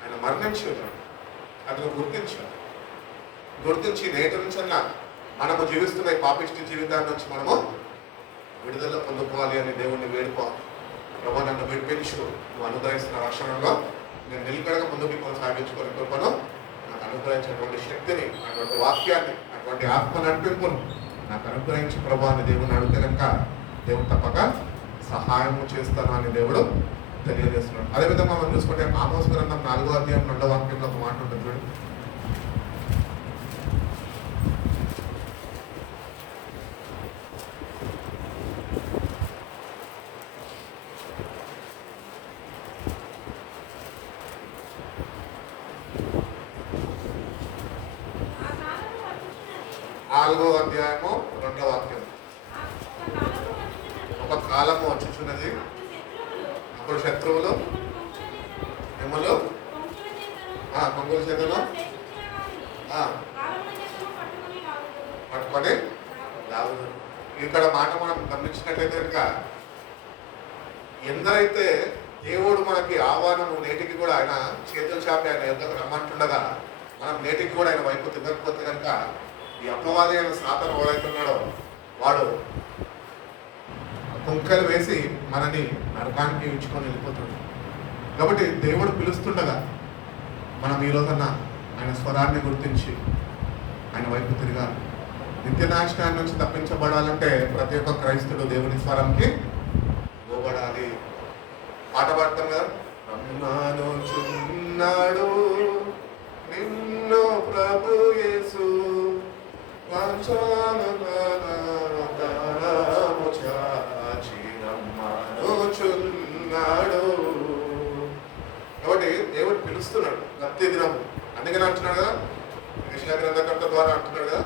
ఆయన మరణించి ఉన్నాడు. అతను గుర్తించి నేటి నుంచి మనము జీవిస్తున్న ఈ పాపిష్టి జీవితాన్ని నుంచి మనము విడుదల పొందుకోవాలి అని దేవుణ్ణి వేడుకోవాలి. ప్రభు నన్ను విడిపించు, నువ్వు అనుగ్రహిస్తున్న రక్షణలో నేను నిలకడగా ముందుకు కొనసాగించుకొని కృపను నాకు అనుగ్రహించినటువంటి శక్తిని, అటువంటి వాక్యాన్ని, అటువంటి ఆత్మ నడిపింపును నాకు అనుగ్రహించి ప్రభు అని దేవుని అడిగితే కనుక దేవుడు తప్పక సహాయము చేస్తాను అని దేవుడు తెలియజేస్తున్నాడు. అదేవిధంగా మనం చూసుకుంటే ఆమోస్ గ్రంథం 4వ అధ్యాయం 2వ వాక్యంలో ఒక మాట ఉంటుంది చూడండి. నాలుగవ అధ్యాయము 2వ వాక్యం. ఒక కాలము వచ్చుచున్నది, అప్పుడు శత్రువులు మిమ్మల్ని కొంగుల చేతులు పట్టుకొని లాగుదు. ఇక్కడ మాట మనం గమనించినట్లయితే కనుక ఎందరైతే దేవుడు మనకి ఆహ్వానము నేటికి కూడా ఆయన చేతులు చాపి ఆయన యుద్ధకు రమ్మంటుండగా మనం నేటికి కూడా ఆయన వైపు తిరగకపోతే కనుక ఈ అపవాది అయిన సాతాను ఎవరైతున్నాడో వాడు కుంకలు వేసి మనని నరకానికి ఇచ్చుకొని వెళ్ళిపోతాడు. కాబట్టి దేవుడు పిలుస్తుండగా మనం ఈ రోజున ఆయన స్వరాన్ని గుర్తించి ఆయన వైపు తిరగాలి. నిత్య నాశనాన్ని నుంచి తప్పించబడాలంటే ప్రతి ఒక్క క్రైస్తుడు దేవుని స్వరంకి లోబడాలి. పాట పాడతాం కదా, రమ్మనుచున్నాడు నిన్ను ప్రభు యేసు రమ్మనుచున్నాడు. కాబట్టి దేవుడు పిలుస్తున్నాడు ప్రతి దినము. అందుకని అంటున్నాడు కదా, యెషయా గ్రంథకర్త ద్వారా అంటున్నాడు కదా,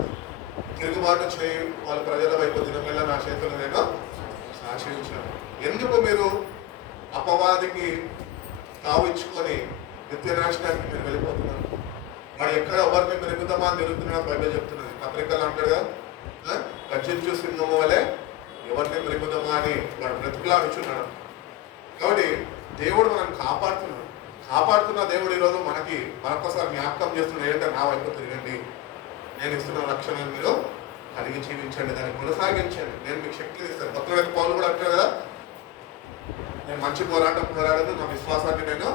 తిరుగుబాటు చేయి వాళ్ళ ప్రజల వైపు దినమేళ నా చేతులు నేను శాసించాను. ఎందుకు మీరు అపవాదికి తావిచ్చుకొని నిత్య నాశనానికి మీరు వెళ్ళిపోతున్నారు? వాడు ఎక్కడ ఎవరిని మెరుగుతామా అని తిరుగుతున్నాడు బైబిల్ చెప్తున్నది. పత్రికలు అంటాడు కదా, గర్జించు సింహము వలె ఎవరిని మెరుగుతామా అని వాడు బ్రతుకులాడుచున్నాడు. కాబట్టి దేవుడు మనం కాపాడుతున్న దేవుడు ఈరోజు మనకి మరొకసారి జ్ఞాపకం చేస్తున్నాడు. ఏంటంటే నా వైపు తిరగండి, నేను ఇస్తున్న రక్షణను మీరు కలిగి జీవించండి, దాన్ని కొనసాగించండి, నేను మీకు శక్తిని ఇస్తాను. భక్తుడైన పౌలు కూడా అంటాడు కదా, నేను మంచి పోరాటం పోరాడదు, నా విశ్వాసాన్ని నేను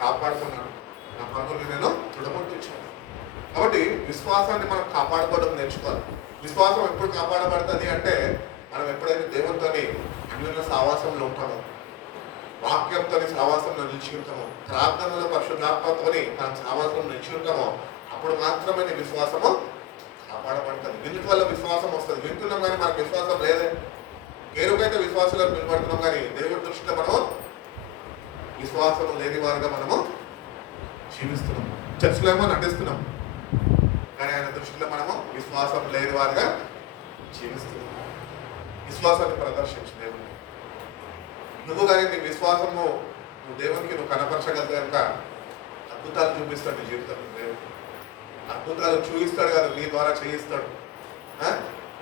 కాపాడుతున్నాను, నా పనులు నేను దృఢపట్టించాను. కాబట్టి విశ్వాసాన్ని మనం కాపాడుకోవడం నేర్చుకోవాలి. విశ్వాసం ఎప్పుడు కాపాడబడుతుంది అంటే మనం ఎప్పుడైతే దేవునితో అన్యోన్య సావాసంలో ఉంటామో, వాక్యంతో సావాసంలో నిలిచి ఉంటామో, ప్రార్థనలో పరిశుద్ధాత్మతో మనం సావాసంలో నిలిచి ఉంటామో, అప్పుడు మాత్రమే నీ విశ్వాసము కాపాడబడుతుంది. వినుట వల్ల విశ్వాసం వస్తుంది. వింటున్నాం కానీ మనకు విశ్వాసం లేదే. పేరుకైతే విశ్వాసాలను నిలబడుతున్నాం కానీ దేవుడి దృష్టిలో మనము విశ్వాసం లేని వారుగా మనము జీవిస్తున్నాం. చర్చలో ఏమో నటిస్తున్నాం కానీ ఆయన దృష్టిలో మనము విశ్వాసం లేని వారుగా జీవిస్తున్నాం. విశ్వాసాన్ని ప్రదర్శించు దేవుని. నువ్వు కానీ నీ విశ్వాసము నువ్వు దేవునికి నువ్వు కనపరచగలిగితే కనుక అద్భుతాలు చూపిస్తాడు నీ జీవితంలో. దేవుడు అద్భుతాలు చూపిస్తాడు కాదు, నీ ద్వారా చేయిస్తాడు.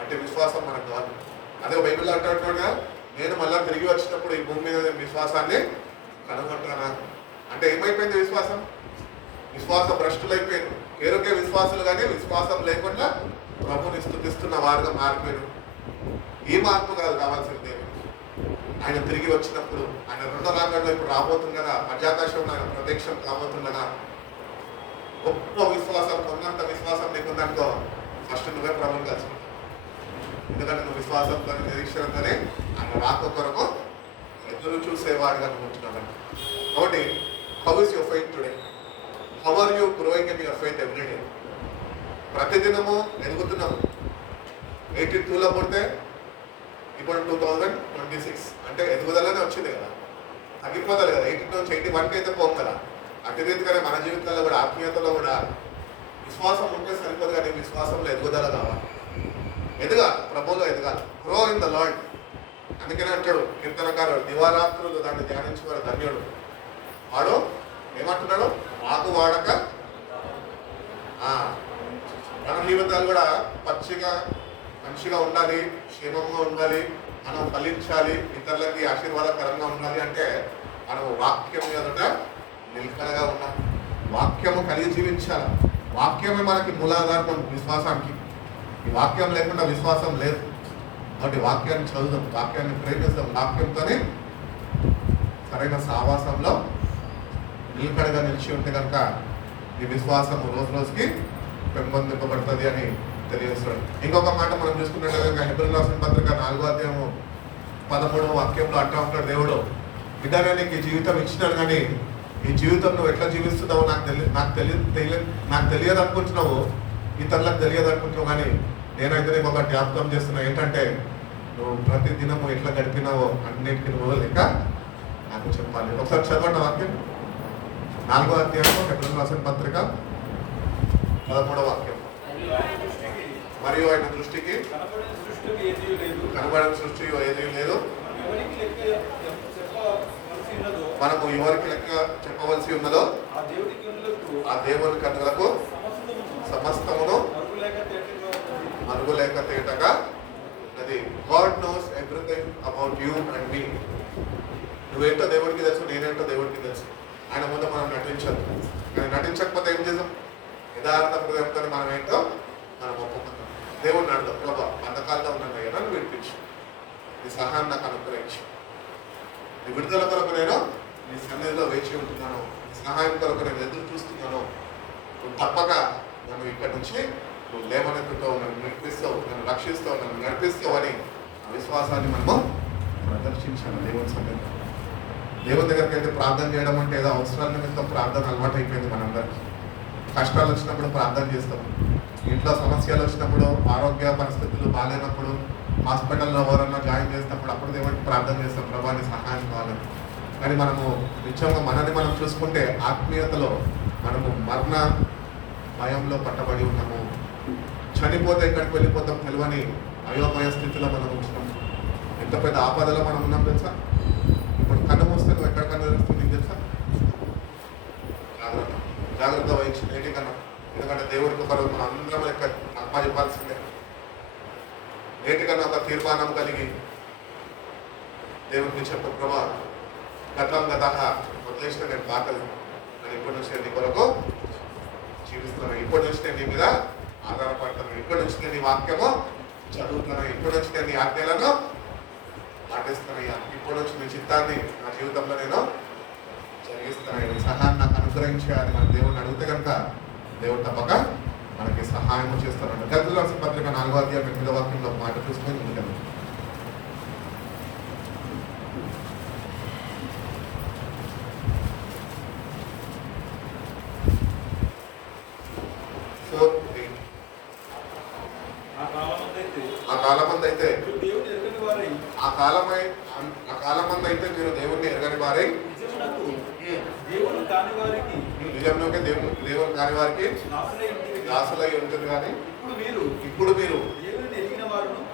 అంటే విశ్వాసం మనకు కాదు. అదే బైబిల్ అంటాడుగా, నేను మళ్ళా తిరిగి వచ్చినప్పుడు ఈ భూమి మీద విశ్వాసాన్ని కనుగొంటానా. అంటే ఏమైపోయింది విశ్వాసం? విశ్వాస భ్రష్టులైపోయారు. పేరుకే విశ్వాసులు కానీ విశ్వాసం లేకుండా ప్రభుని స్తుతిస్తున్న వారుగా మారిపోయారు. ఈ మార్పు కాదు కావాల్సింది. ఆయన తిరిగి వచ్చినప్పుడు, ఆయన రెండో రాకడలో ఇప్పుడు రాబోతుండగా, మధ్యాకాశంలో ఆయన ప్రత్యక్షం కాబోతుండగా, గొప్ప విశ్వాసం, కొన్నంత విశ్వాసం నీకుందనుకో, ఫస్ట్ నువ్వే ప్రభుని కలుసుకుంటావు. ఎందుకంటే నువ్వు విశ్వాసంతో నిరీక్షణతోనే ఆయన రాక కొరకు ఎదురు చూసేవాడిగా నువ్వు ఉంటున్నావు. కాబట్టి how is your faith today? How are you growing in your faith everyday? ప్రతిదినము ఎదుగుతున్నాము. 82లో పుడితే ఇప్పుడు 2026 అంటే ఎదుగుదలనే వచ్చింది కదా, తగ్గిపోతుంది కదా. 80 నుంచి 81కి అయితే పోం కదా. అటు రీతిగానే మన జీవితాల్లో కూడా, ఆత్మీయతలో కూడా విశ్వాసం ఉంటే సరిపోదు, కానీ విశ్వాసంలో ఎదుగుదల కావాలి. ఎదగాలి, ప్రభువులో ఎదగాలి. Grow in the lord. అందుకనే అంటాడు కీర్తనకారుడు, దివారాత్రులు దాన్ని ధ్యానించుకోరు ధన్యుడు. వాడు ఏమంటున్నాడు? ఆకు వాడక. మన జీవితాలు కూడా పచ్చిగా మంచిగా ఉండాలి, క్షేమంగా ఉండాలి, మనం ఫలించాలి, ఇతరులకి ఆశీర్వాదకరంగా ఉండాలి అంటే మనం వాక్యం ఎదుట నిలకడగా ఉండాలి. వాక్యము కలిగి జీవించాలి. వాక్యమే మనకి మూలాధారం విశ్వాసానికి. ఈ వాక్యం లేకుండా విశ్వాసం లేదు. కాబట్టి వాక్యాన్ని చదువుదాం, వాక్యాన్ని ప్రేమిస్తాం, వాక్యంతోనే సరైన సావాసంలో నిలకడగా నిలిచి ఉంటే కనుక ఈ విశ్వాసం రోజు రోజుకి పెంపొందింపబడుతుంది అని తెలియజేస్తాడు. ఇంకొక మాట మనం చూసుకున్నట్లయితే హెబ్రీయులకు రాసిన పత్రిక 4వ అధ్యాయము 13వ వాక్యంలో అంటూ ఉంటాడు దేవుడు, బిడ్డనే నీకు ఈ జీవితం ఇచ్చినాడు, కానీ ఈ జీవితం నువ్వు ఎట్లా జీవిస్తున్నావో నాకు తెలియదు అనుకుంటున్నావు, ఇతరులకు తెలియదు అనుకుంటున్నావు, కానీ నేనైతే నీకు ఒక జ్ఞాపకం చేస్తున్నా. ఏంటంటే నువ్వు ప్రతి దినము ఎట్లా గడిపినావో అన్నింటికి నువ్వు లెక్క నాకు చెప్పాలి. ఒకసారి చదవండి వాక్యం. 4వ అధ్యాయంలో హెబ్రీయులకు రాసిన పత్రిక 13వ వాక్యం. మరియు ఆయన దృష్టికి కనబడిన సృష్టి ఏదీ లేదు, మనము ఎవరికి లెక్క చెప్పవలసి ఉన్నదో ఆ దేవుని కన్నులకు సమస్తమును మరుగులేక తేటగా ఉన్నది. God knows everything about you and me. నువ్వేంటో దేవుడికి తెలుసు, నేనేంటో దేవుడికి తెలుసు. ఆయన ముందు మనం నటించదు. కానీ నటించకపోతే ఏం చేద్దాం? యథార్థ హృదయంతో మనం ఏంటో మనం ఒప్పుకుంటాం. దేవుడిని అడుగుతాం, ప్రభా బంధకాల్లో ఉన్నాను కదా, నువ్వు విడిపించు, నీ సహాయం నాకు అనుగ్రహించు, నీ విడుదల కొరకు నేను నీ సన్నిధిలో వేచి ఉంటున్నాను, నీ సహాయం కొరకు నేను ఎదురు చూస్తున్నాను. నువ్వు తప్పక నన్ను ఇక్కడి నుంచి నువ్వు లేవనెత్తుతావు, నన్ను నడిపిస్తావు, నన్ను రక్షిస్తావు, నన్ను నడిపిస్తావు అని ఆ విశ్వాసాన్ని మనము ప్రదర్శించాను దేవుని సన్నిధిలో. దేవుని దగ్గరికి అయితే ప్రార్థన చేయడం అంటే ఏదో అవసరాల నిమిత్తం ప్రార్థన అలవాటు అయిపోయింది మనందరికీ. కష్టాలు వచ్చినప్పుడు ప్రార్థన చేస్తాం, ఇంట్లో సమస్యలు వచ్చినప్పుడు, ఆరోగ్య పరిస్థితులు బాగాలేనప్పుడు, హాస్పిటల్లో ఎవరన్నా జాయిన్ చేసినప్పుడు అప్పుడు దేవుడికి ప్రార్థన చేస్తాం, ప్రభాని సహాయం కావాలని. కానీ మనము నిత్యంగా మనని మనం చూసుకుంటే ఆత్మీయతలో మనము మరణ భయంలో పట్టబడి ఉన్నాము. చనిపోతే ఎక్కడికి వెళ్ళిపోతాం తెలియని అయోమయ స్థితిలో మనం ఉంటున్నాం. ఎంత పెద్ద ఆపదలో మనం ఉన్నాం తెలుసా? ఇప్పుడు కన్ను మూస్తే నువ్వు ఎక్కడ కన్ను తెలుస్తుంది తెలుసా? జాగ్రత్త వహించి నేటి కన్నా. ఎందుకంటే దేవుడికి ఒకరు మనం అందరం లెక్క అమ్మ చెప్పాల్సిందే. నేటికన్నా ఒక తీర్మానం కలిగి దేవుడికి చెప్పు, ప్రభా గతం గత వదిలేసిన నేను బాకలు, నేను ఇప్పటి నుంచి నీ కొరకు జీవిస్తున్నాను, ఇప్పటి నుంచి నేను నీ మీద ఆధారపడతాను, ఇప్పటి నుంచి నేను నీ వాక్యము చదువుతున్నాను, ఇప్పటి నుంచి నేను నీ ఆజ్ఞలను పాటిస్తానయ్యా, ఇప్పటి నుంచి నీ చిత్తాన్ని నా జీవితంలో నేను జరిగిస్తానయ్యా, నీ సహాయం నాకు అనుగ్రహించాలని మన దేవుడిని అడిగితే కనుక దేవుడు తప్పక మనకి సహాయం చేస్తారంట. గద్దుల రాసిన పత్రిక 4వ అధ్యాయం 8వ వాక్యంలో మాట చూసుకొని ముందుకెళ్ళి. ఆ కాలమంది అయితే మీరు దేవుణ్ణి ఎరగని వారై నిజంలోకి దేవుని కాని వారికి దాసులై ఉంటుంది. కానీ ఇప్పుడు మీరు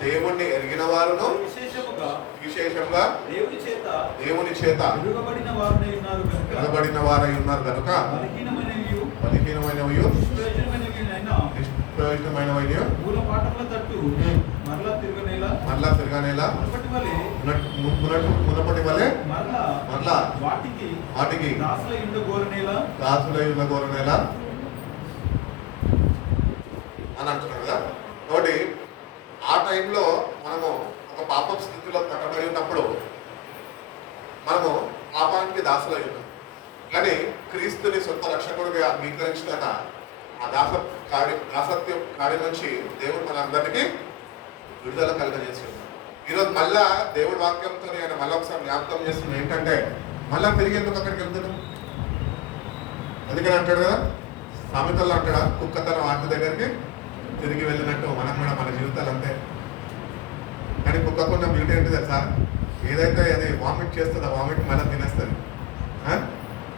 దేవుణ్ణి ఎరిగిన వారును విశేషంగా దేవుని చేత వినబడిన వారై ఉన్నారు కనుక బలహీనమైనవి ప్రయోజనమైనవి మూలపాఠముల తట్టు మరలా తిరగనేలా మునపటి వలె మరలా వాటికి దాసులై ఉండగోరనేలా అని అంటున్నారు కదా. కాబట్టి ఆ టైంలో మనము ఒక పాపం స్థితిలో కట్టబడి ఉన్నప్పుడు మనము పాపానికి దాసులై ఉన్నాం. కానీ క్రీస్తుని సొంత రక్షకుడిగా అంగీకరించినాక ఆ దాసత్యం కాడి నుంచి దేవుడు మనందరికీ విడుదల కలుగజేసి ఉన్నాడు. ఈరోజు మళ్ళా దేవుడి వాక్యంతో ఆయన మళ్ళీ ఒకసారి జ్ఞాపకం చేస్తున్నాడు ఏంటంటే మళ్ళా తిరిగి ఎందుకు అక్కడికి వెళ్తున్నాం. అందుకని అంటాడు కదా, సామెతల్లో అంటాడా, కుక్క తన వాటి దగ్గరికి తిరిగి వెళ్ళినట్టు మనం కూడా మన జీవితాలు అంతే. కానీ కుక్కకున్న బ్యూటీ ఏంటి తెలుసా, ఏదైతే అది వామిట్ చేస్తుందో వామిట్ మళ్ళీ తినేస్తుంది.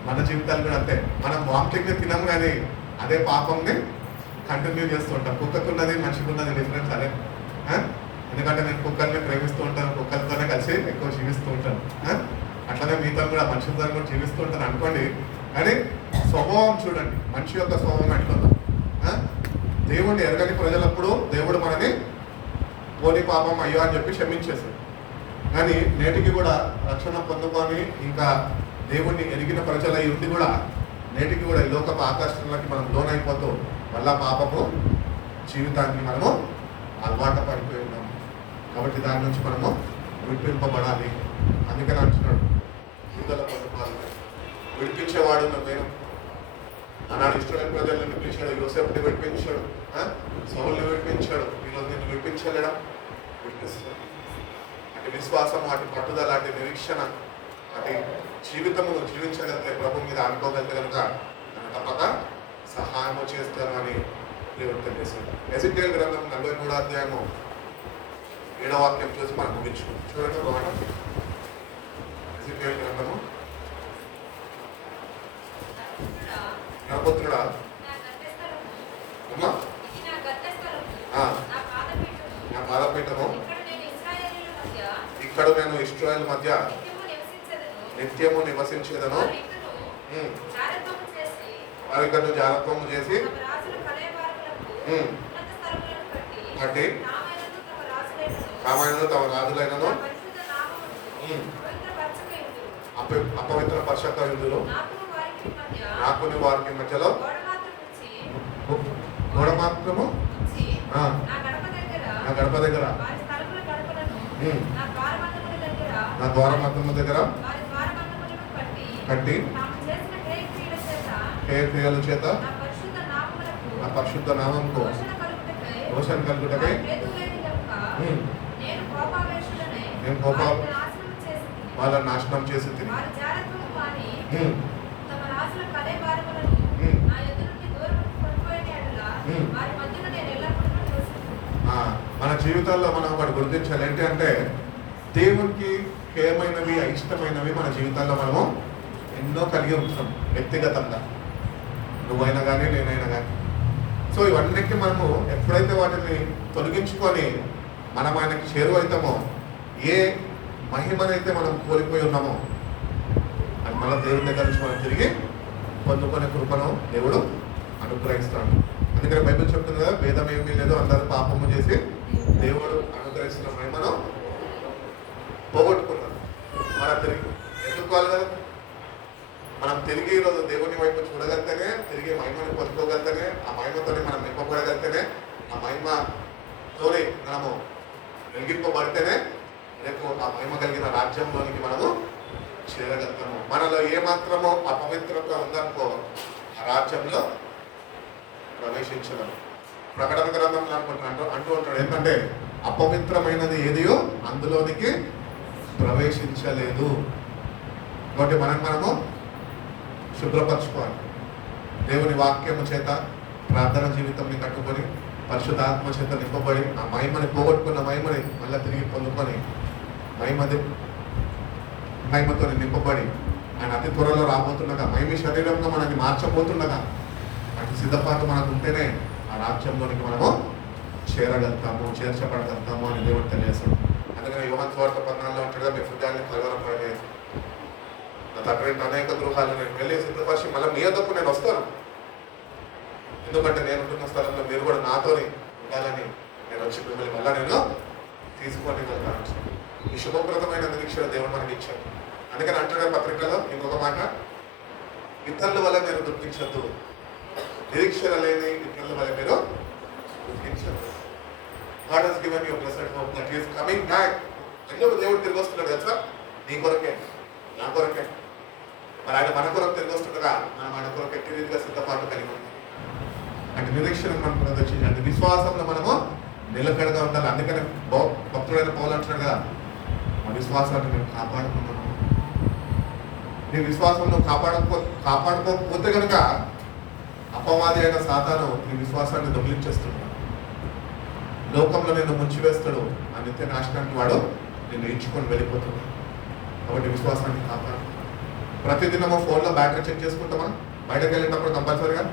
మన జీవితాలు కూడా అంతే, మనం వామిటింగ్ని తినము కానీ అదే పాపంని కంటిన్యూ చేస్తూ ఉంటాం. కుక్కకున్నది మనిషికున్నది డిఫరెన్స్ అదే. ఎందుకంటే నేను కుక్కల్ని ప్రేమిస్తూ ఉంటాను, కుక్కలతోనే కలిసి ఎక్కువ జీవిస్తూ ఉంటాను. అట్లనే మీతో కూడా మనుషులతో కూడా జీవిస్తూ ఉంటాను అనుకోండి. కానీ స్వభావం చూడండి, మనిషి యొక్క స్వభావం ఎట్లుందో. దేవుడిని ఎరగని ప్రజలప్పుడు దేవుడు మనని పోనీ పాపం అయ్యో అని చెప్పి క్షమించేశాడు. కానీ నేటికి కూడా రక్షణ పొందుకొని ఇంకా దేవుణ్ణి ఎరిగిన ప్రజలై ఉండి కూడా నేటికి కూడా ఈ లోకపు ఆకర్షణలకి మనం లోనైపోతూ మళ్ళా పాపపు జీవితానికి మనము అలవాటు పడిపోయి ఉన్నాము. కాబట్టి దాని నుంచి మనము విడిపింపబడాలి. అందుకని అంటున్నాడు విడుదల పొందుకోవాలి. విడిపించేవాడు నేను ఆనాడు ఇశ్రాయేలు ప్రజలను విడిపించాడు, యోసేపుని విడిపించాడు, సౌలుని విడిపించాడు. ఈరోజు నేను విడిపించలేడా? విడిపిస్తాడు. అటు విశ్వాసం, అటు పట్టుదల, అటు నిరీక్షణ, అటు జీవితము జీవించగలిగితే, ప్రభు మీద అనుకోగలిగితే కనుక తప్పక సహాయము చేస్తాను అని దేవుడు తెలియజేశాడు. ఎజికేల్ గ్రంథం 43వ అధ్యాయము 7వ వాక్యం చూసి మనం ముగించుకుంటాం. చూడండి మాట, ఎజికేల్ గ్రంథము. నరపుత్రుడా, నా పాదపీఠము, ఇక్కడ నేను ఇశ్రాయేలు మధ్య నిత్యము నివసించేదను. వారికను జాగ్రత్తము చేసి కట్టి కామైనను తమ రాజులైనను అపవిత్ర పరచక ఇందులో నాకుని వారికి మధ్యలో గోడ మాత్రము నా గడప దగ్గర నా ద్వారమాత్రము దగ్గర కట్టి క్రియల చేత నా పరిశుద్ధ నామంకు రోషన్ కలుగుటకై నేను వాళ్ళని నాశనం చేసి మన జీవితాల్లో మనం ఒకటి గుర్తించాలి. ఏంటి అంటే దేవునికి ప్రియమైనవి, ఇష్టమైనవి మన జీవితాల్లో మనము ఎన్నో కలిగి ఉంటున్నాం వ్యక్తిగతంగా, నువ్వైనా కానీ నేనైనా కానీ. సో ఇవన్నిటికీ మనము ఎప్పుడైతే వాటిని తొలగించుకొని మనం ఆయనకి చేరువైతామో, ఏ మహిమనైతే మనం కోల్పోయి ఉన్నామో అది మళ్ళీ దేవుని దగ్గర నుంచి మనం తిరిగి పొందుకునే కృపను దేవుడు అనుగ్రహిస్తాడు. అందుకని బైబిల్ చెప్తుంది కదా, భేదం ఏమీ లేదు, అందరూ పాపము చేసి దేవుడు అనుగ్రహిస్తున్న మహిమను పోగొట్టుకున్నాడు. మన తిరిగి ఎదుర్కోవాలి కదా. మనం తిరిగి ఈరోజు దేవుని వైపు చూడగలితేనే, తిరిగి మహిమని పొందుకోగలితేనే, ఆ మహిమతోనే మనం నింపబడగలితేనే, ఆ మహిమతోనే మనము వెలిగింపబడితేనే రేపు ఆ మహిమ కలిగిన రాజ్యంలోనికి మనము చేరగలుగుతాము. మనలో ఏమాత్రమో అపవిత్రత ఉందనుకో ఆ రాజ్యంలో ప్రవేశించడం. ప్రకటన గ్రంథంలో అంటూ ఉంటాడు ఏంటంటే అపవిత్రమైనది ఏదియో అందులోనికి ప్రవేశించలేదు. కాబట్టి మనము శుభ్రపరచుకోవాలి. దేవుని వాక్యము చేత ప్రార్థన జీవితంని కట్టుకొని పరిశుద్ధాత్మ చేత నింపబడి ఆ మహిమని పోగొట్టుకున్న మహిమని మళ్ళీ తిరిగి పొందుకొని మహిమతో నింపబడి ఆయన అతి త్వరలో రాబోతుండగా, మహిమ శరీరంగా మనకి మార్చబోతుండగా అటు సిద్ధపాటు మనకు ఉంటేనే ఆ రాజ్యంలోనికి మనము చేర్చబడగలుగుతాము అని దేవుడు తెలియజేస్తాడు. అందుకని యోహాను సువార్త 14లో అంటాడుగా, మీ హృదయాన్ని కలవరపడలేదు, నా తండ్రి అనేక గృహాలు నేను వెళ్ళి సిద్ధపరిచి మళ్ళీ మీ వద్దకు నేను వస్తాను, ఎందుకంటే నేను ఉంటున్న స్థలంలో మీరు కూడా నాతోనే ఉండాలని నేను వచ్చి మిమ్మల్ని మళ్ళా నేను తీసుకొని వెళ్తాను. ఈ శుభప్రదమైన నిరీక్షణ దేవుడు మనకి ఇచ్చాడు. అందుకని అంటాడు పత్రికలో ఇంకొక మాట, ఇతరుల వల్ల మీరు దుఃఖించద్దు, నిరీక్షణ లేని ఇతరుల వల్ల మీరు దుఃఖించద్దు. God has given you a blessed hope that He is coming back. ఎందుకు దేవుడు తిరిగి వస్తున్నాడు కదా సార్? నీ కొరకే, నా కొరకే. మరి ఆయన మన కొరకు తిరిగి వస్తుండగా మనం ఆయన కొరకు ఎట్టి రీతిగా సిద్ధపాటు కలిగి ఉంది. అంటే నిరీక్షణ మనం ప్రదర్శించాలి, విశ్వాసంలో మనము నిలకడగా ఉండాలి. అందుకని భక్తుడైన పౌలు అంటున్నాడు కదా, ఆ విశ్వాసాన్ని మేము కాపాడుకున్నాము. నీ విశ్వాసంలో కాపాడుకోకపోతే కనుక అపవాది అయిన సాతాను నీ విశ్వాసాన్ని దొంగిలించేస్తున్నాడు. లోకంలో నిన్ను ముంచివేస్తాడు, ఆ నిత్య నాశనానికి వాడు నిన్ను ఇచ్చుకొని వెళ్ళిపోతున్నాడు. కాబట్టి విశ్వాసాన్ని కాపాడు. ప్రతిదినము ఫోన్లో బ్యాటరీ చెక్ చేసుకుంటామా? బయటకు వెళ్ళేటప్పుడు కంపల్సరీగా,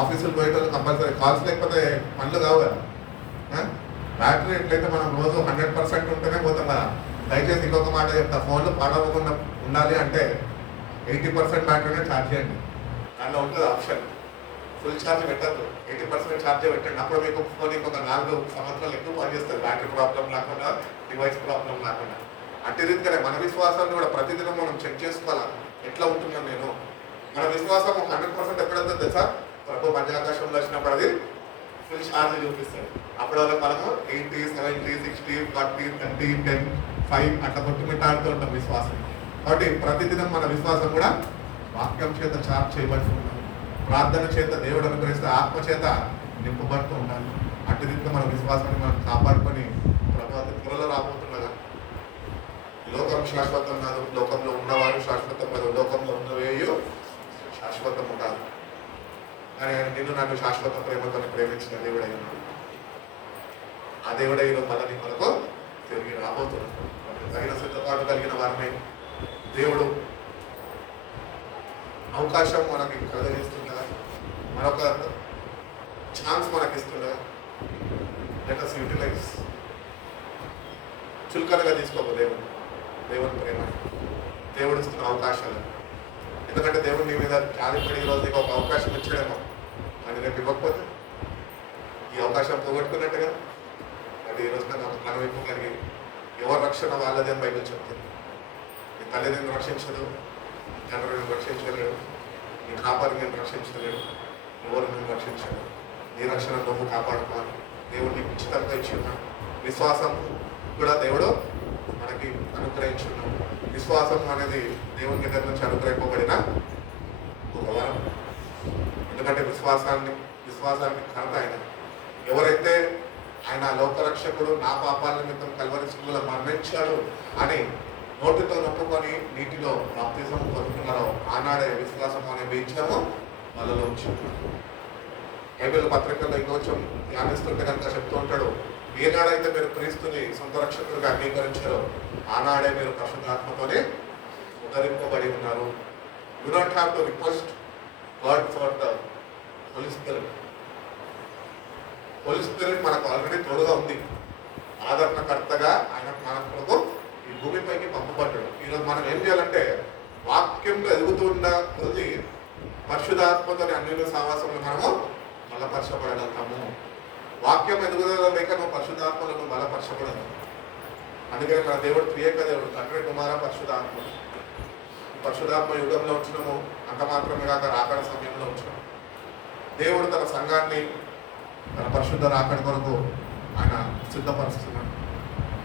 ఆఫీసులు పోయేటప్పుడు కంపల్సరీ, కాల్స్ లేకపోతే పనులు కావు కదా. బ్యాటరీ ఎట్లయితే మనం రోజు 100% ఉంటేనే పోతాం కదా. దయచేసి ఇంకొక మాట చెప్తా, ఫోన్లు పాడవకుండా ఉండాలి అంటే 80% బ్యాటరీనే ఛార్జ్ చేయండి. దానిలో ఉంటుంది ఆప్షన్, ఫుల్ ఛార్జ్ పెట్టద్దు, 80% ఛార్జ్ పెట్టండి. అప్పుడు మీకు ఫోన్ ఇంకొక 4 సంవత్సరాలు ఎక్కువ పనిచేస్తుంది, బ్యాటరీ ప్రాబ్లం లేకుండా, డివైస్ ప్రాబ్లం లేకుండా. అట్టి రీతిగానే మన విశ్వాసాన్ని కూడా ప్రతిదినం మనం చెక్ చేసుకోవాలి. ఎట్లా ఉంటున్నాను నేను? మన విశ్వాసం 100% ఎక్కడైతే తెలుసా? ప్రభు మధ్యాకాశంలో వచ్చినప్పుడు అది ఫుల్ ఛార్జ్ చూపిస్తుంది. అప్పుడు వల్ల మనము 80, 70, 60, 40, 30, 10, 5 అట్లా కొట్టుమిట్టాడుతూ ఉంటాం విశ్వాసం. కాబట్టి ప్రతిదినం మన విశ్వాసం కూడా వాక్యం చేత ఛార్జ్ చేయబడుతూ ఉంటాం, ప్రార్థన చేత దేవుడు అనుగ్రహిస్తే ఆత్మ చేత నింపబడుతూ ఉండాలి. అట్టి రీతిగా మన విశ్వాసాన్ని మనం కాపాడుకొని ప్రభు త్వరలో రాబోతుండగా, లోకం శాశ్వతం కాదు, లోకంలో ఉన్నవారు శాశ్వతం కాదు, లోకంలో ఉన్నవేయో శాశ్వతం కాదు. కానీ నిన్ను నన్ను శాశ్వత ప్రేమతో ప్రేమించిన దేవుడై ఉన్నాడు. ఆ దేవుడై మళ్ళీ మనకు తిరిగి రాబోతున్నాడు. తగిన సిద్ధపాటు కలిగిన వారిని దేవుడు అవకాశం మనకి కలగజేస్తుండగా, మరొక ఛాన్స్ మనకి ఇస్తుండగా, లెట్ us యూటిలైజ్. చులకనగా తీసుకోకు దేవుని ప్రేమ, దేవుడు ఇస్తున్న అవకాశాలు. ఎందుకంటే దేవుడు నీ మీద జాలిపడి ఈరోజు నీకు ఒక అవకాశం ఇచ్చాడేమో, అని రేపు ఇవ్వకపోతే ఈ అవకాశం పోగొట్టుకున్నట్టుగా. అది ఈరోజు మన వైపు కలిగి ఎవరు రక్షణ వాళ్ళది అని బైబిల్ చెప్తుంది. నీ తల్లి నేను రక్షించదు, తండ్రి నేను రక్షించలేడు, నీ కాపాడి నేను రక్షించలేడు, ఎవరు నేను రక్షించడు. నీ రక్షణ నువ్వు కాపాడుకోవాలి. దేవుడు నీకు ఉచితంగా ఇచ్చున్నాడు. విశ్వాసం కూడా దేవుడు మనకి అనుగ్రహించున్నాడు. విశ్వాసం అనేది దేవుని దగ్గర నుంచి అనుగ్రహింపబడిన ఒక వరం. ఎందుకంటే విశ్వాసానికి కర్త ఆయన. ఎవరైతే ఆయన లోకరక్షకుడు, నా పాపాల నిమిత్తం కల్వరి శిలువలో మరణించాడు అని నోటితో నొప్పుకొని నీటిలో బాప్తిజం పొందుతున్నారో ఆనాడే విశ్వాసం అనే బీజము వాళ్ళలో ఉంచుకున్నారు. బైబిల్ పత్రికల్లో ఇంకొంచెం ధ్యానిస్తుంటే కనుక చెప్తూ ఉంటాడు, ఏనాడైతే మీరు క్రీస్తుని సొంత రక్షకుడిగా అంగీకరించారో ఆనాడే మీరు పరిశుద్ధాత్మతోనే ఉద్ధరింపబడి ఉన్నారు. You not have to request God for the Holy Spirit. Holy Spirit మనకు ఆల్రెడీ తోడుగా ఉంది. ఆదరణకర్తగా ఆయన మనకు ఈ భూమిపైకి పంపబడ్డాడు. ఈరోజు మనం ఏం చేయాలంటే వాక్యంలో ఎదుగుతున్న కొద్ది పరిశుద్ధాత్మతోని అన్ని సావాసంలో మనము బలపరచబడగలుగుతాము. వాక్యం ఎదుగుదల లేక నువ్వు పరిశుద్ధాత్మలను బలపరచబడదు. అందుకని మన దేవుడు త్రియేక దేవుడు, తండ్రి కుమార పరిశుద్ధాత్మ. పరిశుద్ధాత్మ యుగంలో ఉంచినాము, అంత మాత్రమే కాక రాకడ సమయంలో ఉంచినాము. దేవుడు తన సంఘాన్ని తన పరిశుద్ధ రాకడ కొరకు ఆయన సిద్ధపరుస్తున్నాడు.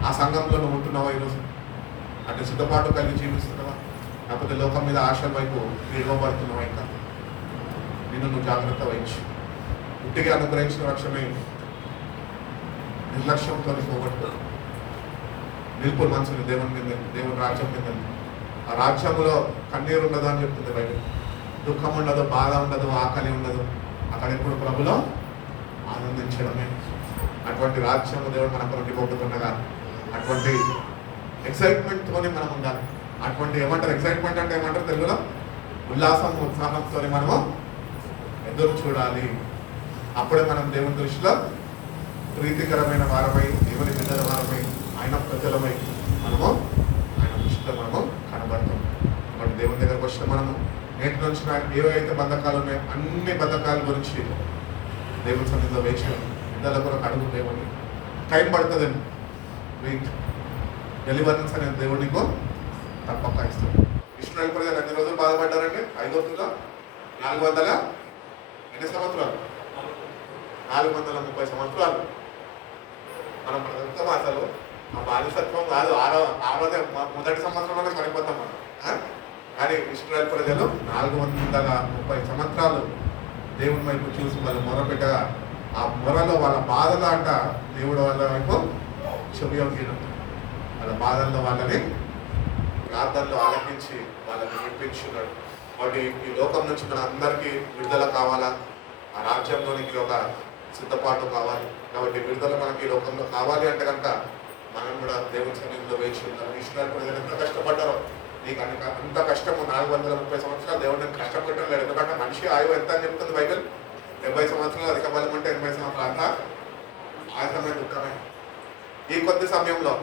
ఆ సంఘంలో నువ్వు ఉంటున్నావా ఈరోజు? అంటే సిద్ధపాటు కలిగి జీవిస్తున్నావా? లేకపోతే లోకం మీద ఆశల వైపు నిలవబడుతున్నావా? ఇంకా నిన్ను నువ్వు జాగ్రత్త వహించు. ఇంటికి అనుగ్రహించిన రక్షణే నిర్లక్ష్యంతో పోగొట్టు. నిలుపులు మనసుని దేవుని రాజ్యం మీద. ఆ రాజ్యంలో కన్నీరు ఉండదు అని చెప్తుంది బయట. దుఃఖం ఉండదు, బాధ ఉండదు, ఆకలి ఉండదు. అక్కడ ఇప్పుడు ప్రభులో ఆనందించడమే. అటువంటి రాజ్యము దేవుడు మన కొరకు ఇవ్వబోతుండగా అటువంటి ఎక్సైట్మెంట్తోని మనం ఉండాలి. అటువంటి ఏమంటారు ఎక్సైట్మెంట్ అంటే ఏమంటారు తెలుగులో? ఉల్లాసం, ఉత్సాహంతో మనము ఎదురు చూడాలి. అప్పుడే మనం దేవుని దృష్టిలో ప్రీతికరమైన వారమై, దేవుని బిడ్డల వారమై, ఆయన ప్రజలమై మనము ఆయన దృష్టిలో మనము కనబడతాం. కాబట్టి దేవుని దగ్గరకు వచ్చిన మనము నేటి నుంచి ఏవైతే బంధకాలు ఉన్నాయో అన్ని బంధకాల గురించి దేవుని సన్నిధిలో వేచి బిడ్డల కొరకు అడుగు దేవుని టైం పడుతుందండి. వెయిట్, డెలివరెన్స్ అనేది దేవుడు నీకు తప్పక ఇస్తాడు. ఇస్రాయేల్ ప్రజలు ఎన్ని రోజులు బాధపడ్డారండి? 500 ఎన్ని సంవత్సరాలు? 430 సంవత్సరాలు. మనం బ్రతుకుతాం అసలు ఆ బానిసత్వం కాదు, మొదటి సంవత్సరంలోనే చనిపోతాం మనం. కానీ ఇస్రాయేల్ ప్రజలు 430 సంవత్సరాలు దేవుని వైపు చూసి వాళ్ళు మొరపెట్టగా ఆ మొరలో వాళ్ళ బాధలు అంట దేవుడు వాళ్ళ వైపు చెవియోగ్యం, వాళ్ళ బాధల్లో వాళ్ళని ప్రార్థనలో ఆలకించి వాళ్ళని వినిపించున్నాడు. కాబట్టి ఈ లోకం నుంచి మన అందరికీ విడుదల కావాలా, ఆ రాజ్యంలోనికి ఒక సిద్ధపాటు కావాలి. కాబట్టి విడుదల మనకి ఈ లోకంలో కావాలి అంటే కనుక మనం కూడా దేవుని సన్నిధిలో వేచి ఉన్నాం. ఇస్రాయేల్ ప్రజలు ఎంత కష్టపడ్డారో, నీకు అంత కష్టము 430 సంవత్సరాలు దేవుడిని కష్టపడడం లేదు. ఎందుకంటే మనిషి ఆయువు ఎంత అని చెప్తుంది బైబిల్? 70 సంవత్సరాలు, అధిక బలం అంటే 80 సంవత్సరాలు. అంతా ఆయుధమే దుఃఖమే. ఈ కొద్ది సమయంలో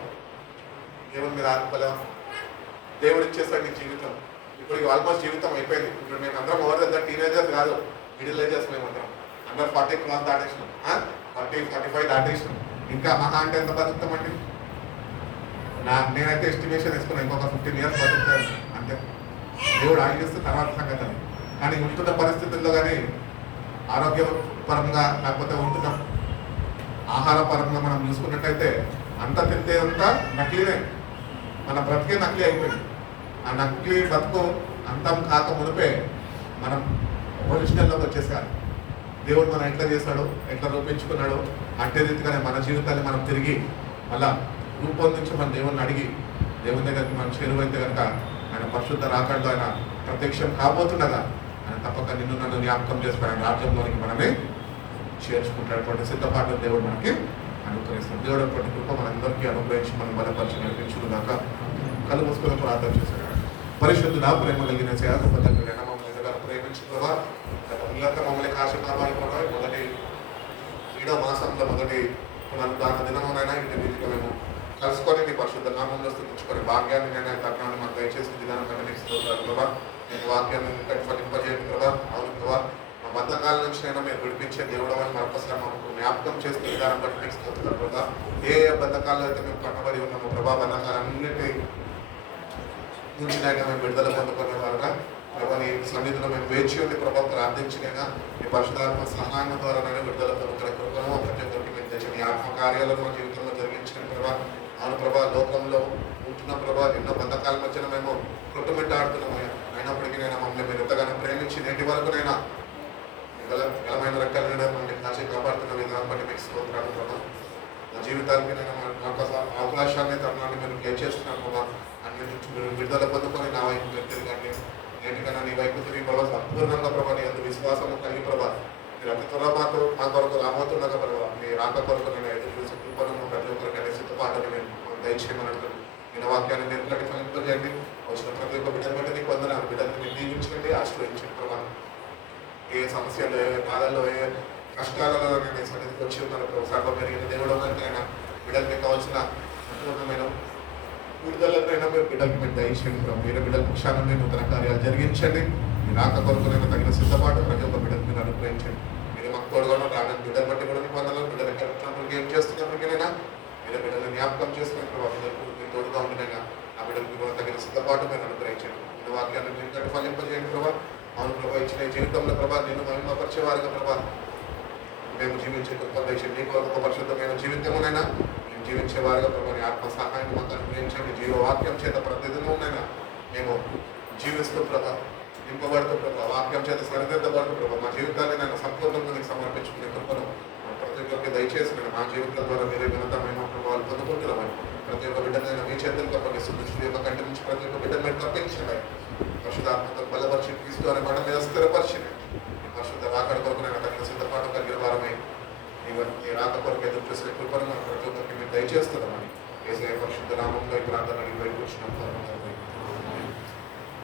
దేవుని మీద ఆత్మబలం దేవుడు ఇచ్చేస్తాడు నీ జీవితం. ఇప్పుడు ఆల్మోస్ట్ జీవితం అయిపోయింది. ఇప్పుడు మేము అందరం ఓవర్ టీనేజర్స్ కాదు, మిడిల్ ఏజర్స్. మేము అందరం 40 క్లాస్ దాటేసినాం, 40-45 దాటేసినాం. ఇంకా మహా అంటే ఎంత బతుకుతామండి? నేనైతే ఎస్టిమేషన్ వేసుకున్నాను ఇంకొక 15 years బతుకుతాను అంతే. దేవుడు ఆగిస్తే తర్వాత సంగతి అది. కానీ ఉంటున్న పరిస్థితుల్లో కానీ ఆరోగ్యపరంగా లేకపోతే ఉంటున్న ఆహార పరంగా మనం చూసుకున్నట్టయితే అంత తింటే అంతా నకిలీనే. మన బ్రతికే నకిలీ అయిపోయింది. ఆ నకిలీ బతుకు అంతం కాక మునిపే మనం ఒరిజినల్లోకి వచ్చేసారు. దేవుడు మనం ఎట్లా చేశాడు, ఎట్లా రూపించుకున్నాడు అంటే రీతిగానే మన జీవితాన్ని మనం తిరిగి మళ్ళా రూపొందించి మన దేవుడిని అడిగి దేవుని దగ్గరికి మనం చేరువైతే కనుక ఆయన పరిశుద్ధ రాకడలో ఆయన ప్రత్యక్షం కాబోతుండగా ఆయన తప్పక నిన్ను నన్ను జ్ఞాపకం చేసుకుని ఆయన రాజ్యంలోనికి మనమే చేర్చుకుంటాడు. సిద్ధపాటు దేవుడు మనకి అనుగ్రహిస్తాడు. దేవుడు అటువంటి కృప మనందరికీ అనుగ్రహించి మనం బలపరిచి నడిపించుడు దాకా కళ్ళు మూసుకొని ప్రార్థన చేశాడు. పరిశుద్ధుడా, ప్రేమ కలిగిన సేవకు తండ్రి మమ్మల్ని ఎంతగానో ప్రేమించిన ప్రభావ గత పిల్లలతో మమ్మల్ని కాశీనామాలు ప్రభావ మొదటి 7వ మాసంలో మొదటి పునరుద్ధాన దినమునైనా ఇంటి రీతిగా మేము కలుసుకొని నీ పరిశుద్ధ నామంలో స్థుతించుకొని భాగ్యాన్ని నేను తరుణాన్ని మాకు దయచేసి విధానం కనిపిస్తున్నాను ప్రభావ. నేను వాక్యాన్ని ఫలింపజేయండి ప్రభావ. అవును ప్రభావ, మా బద్ధకాల నుంచి నేను మీరు విడిపించే దేవుడు అని మరొకసారి మాకు జ్ఞాపకం చేస్తూ విధానం బట్టి తీసుకొస్తున్నారు ప్రభావ. ఏ బద్ధకాల్లో అయితే మేము కట్టబడి ఉన్నామో ప్రభావ, బద్ధకాలన్నింటి నుంచి మేము విడుదల పొందుకునే వారుగా ప్రభావ నీ సన్నిధిలో మేము వేచి ఉండి ప్రభావ ప్రార్థించినైనా నీ పరిశుధాత్మ సహాయం ద్వారానే విడుదల పొందుకునే కృపను ప్రతి ఒక్కరికి మేము తెచ్చి నీ ఆత్మకార్యాలను మా జీవితంలో జరిగించిన ప్రభావ. అవును ప్రభావ, లోకంలో ఉంటున్న ప్రభావ ఎన్నో బద్ధకాల మధ్యన మేము కొట్టుమిట్టాడుతున్నాము. అయినప్పటికీ నేను మమ్మల్ని మీరు ఎంతగానో ప్రేమించి నేటి వరకునైనా బలమైన రెక్కల నుండి కాచి కాపాడుతున్న విధానం బట్టి మీకు స్తోత్రాలు ప్రభావ. నా జీవితానికి నేను మాకు అవకాశాన్ని తరుణాన్ని మీరు ప్లే చేస్తున్నాను ప్రభావ. అన్నిటి నుంచి మీరు విడుదల పొందుకొని నా వైపు మీరు తిరగండి. నేటికన్నా నీ వైపు తిరిగి ప్రభావ సంపూర్ణంగా ప్రభావ నీ అందు విశ్వాసము కలిగి ప్రభావ మీరు అతి త్వరగా మా కొరకు రాబోతుండగా ప్రభావ మీ రాక కొరకు నేను ఎదురు చూసి కృపను ప్రతి ఒక్కరికి సిద్ధపాటని మేము దయచేయమని నేను వాక్యాన్ని నిర్లకి ఫలింపజేయండి. వచ్చిన ప్రతి ఒక్క బిడ్డను బట్టి నీకు వందనాలు. బిడ్డలు మీరు దీవించండి, ఆశ్రయించండి ప్రభావ. ఏ సమస్యలు, ఏ బాధల్లో, ఏ కష్టాలలో నేను సన్నిధికి వచ్చి ఉన్నాను ప్రభావ. సర్వం పెరిగిన దేవుడు కనుకైనా బిడ్డలకి కావాల్సిన సంపూర్ణమైన విడుదలకైనా మీరు బిడ్డలకు మీరు దయచేయండి ప్రభావ. మీరు బిడ్డల పక్షాన్ని నూతన కార్యాలు జరిగించండి. మీరు రాక కొరకునైనా తగిన సిద్ధపాటు ప్రతి ఒక్క బిడ్డకు మీరు అనుగ్రహించండి. మీరు మాకు తోడుగా రాగని బిడ్డలు బట్టి కూడా నీకు వందనాలు. బిడ్డలు ఎక్కడ ఏం చేస్తున్నప్పటికైనా మీరు బిడ్డలు జ్ఞాపకం చేసుకుని ప్రభావ మీరు తోడుగా ఉండినైనా ఆ బిడ్డలకు కూడా తగిన సిద్ధపాటు మీరు అనుగ్రహించండి. మీరు వాక్యాన్ని మీరు ఫలింపజేయండి ప్రభావ. అవును ప్రభావ, ఇచ్చిన జీవితంలో ప్రభావ నేను మహిమపరిచేవారుగా ప్రభావ మేము జీవించే కృపదేశం నీ కొరకు పరిశుద్ధమైన జీవితమునైనా మేము జీవించేవారుగా ప్రభావ నీ ఆత్మ సహాయం మాకు అనుగ్రహించండి. జీవవాక్యం చేత ప్రతిదినమునైనా మేము జీవిస్తూ ప్రభావ నింపబడుతూ ప్రభావ వాక్యం చేత సరిదిద్దబడుతూ ప్రభావ మా జీవితాన్ని నేను సంపూర్ణంగా నీకు సమర్పించుకునే కృపను ప్రతి ఒక్కరికి దయచేసి నేను మా జీవితం ద్వారా మీరే ఘనతమైన ప్రభావాలు పొందుకుంటున్నామని ప్రతి ఒక్క బిడ్డనైనా మీ చేతులు తప్పని సుదృష్టి యొక్క కంటి నుంచి ప్రతి ఒక్క బిడ్డను మీరు తప్పించినాయి. పరిశుధాత్మతో బలపరిచి క్రీస్తు అనే మన మీద స్థిరపరిచినాయి. పరిశుద్ధ రాకడ కొరకు నేను తగిన సిద్ధపాటు కలిగిన వారమై నీ రాక కొరకు ఎదురు చూసే కృపను ప్రతి ఒక్కరికి మీరు దయచేస్తున్నామని ఏసే పరిశుద్ధ నామంలో ఈ ప్రార్థన అడిగి బయటకు వచ్చిన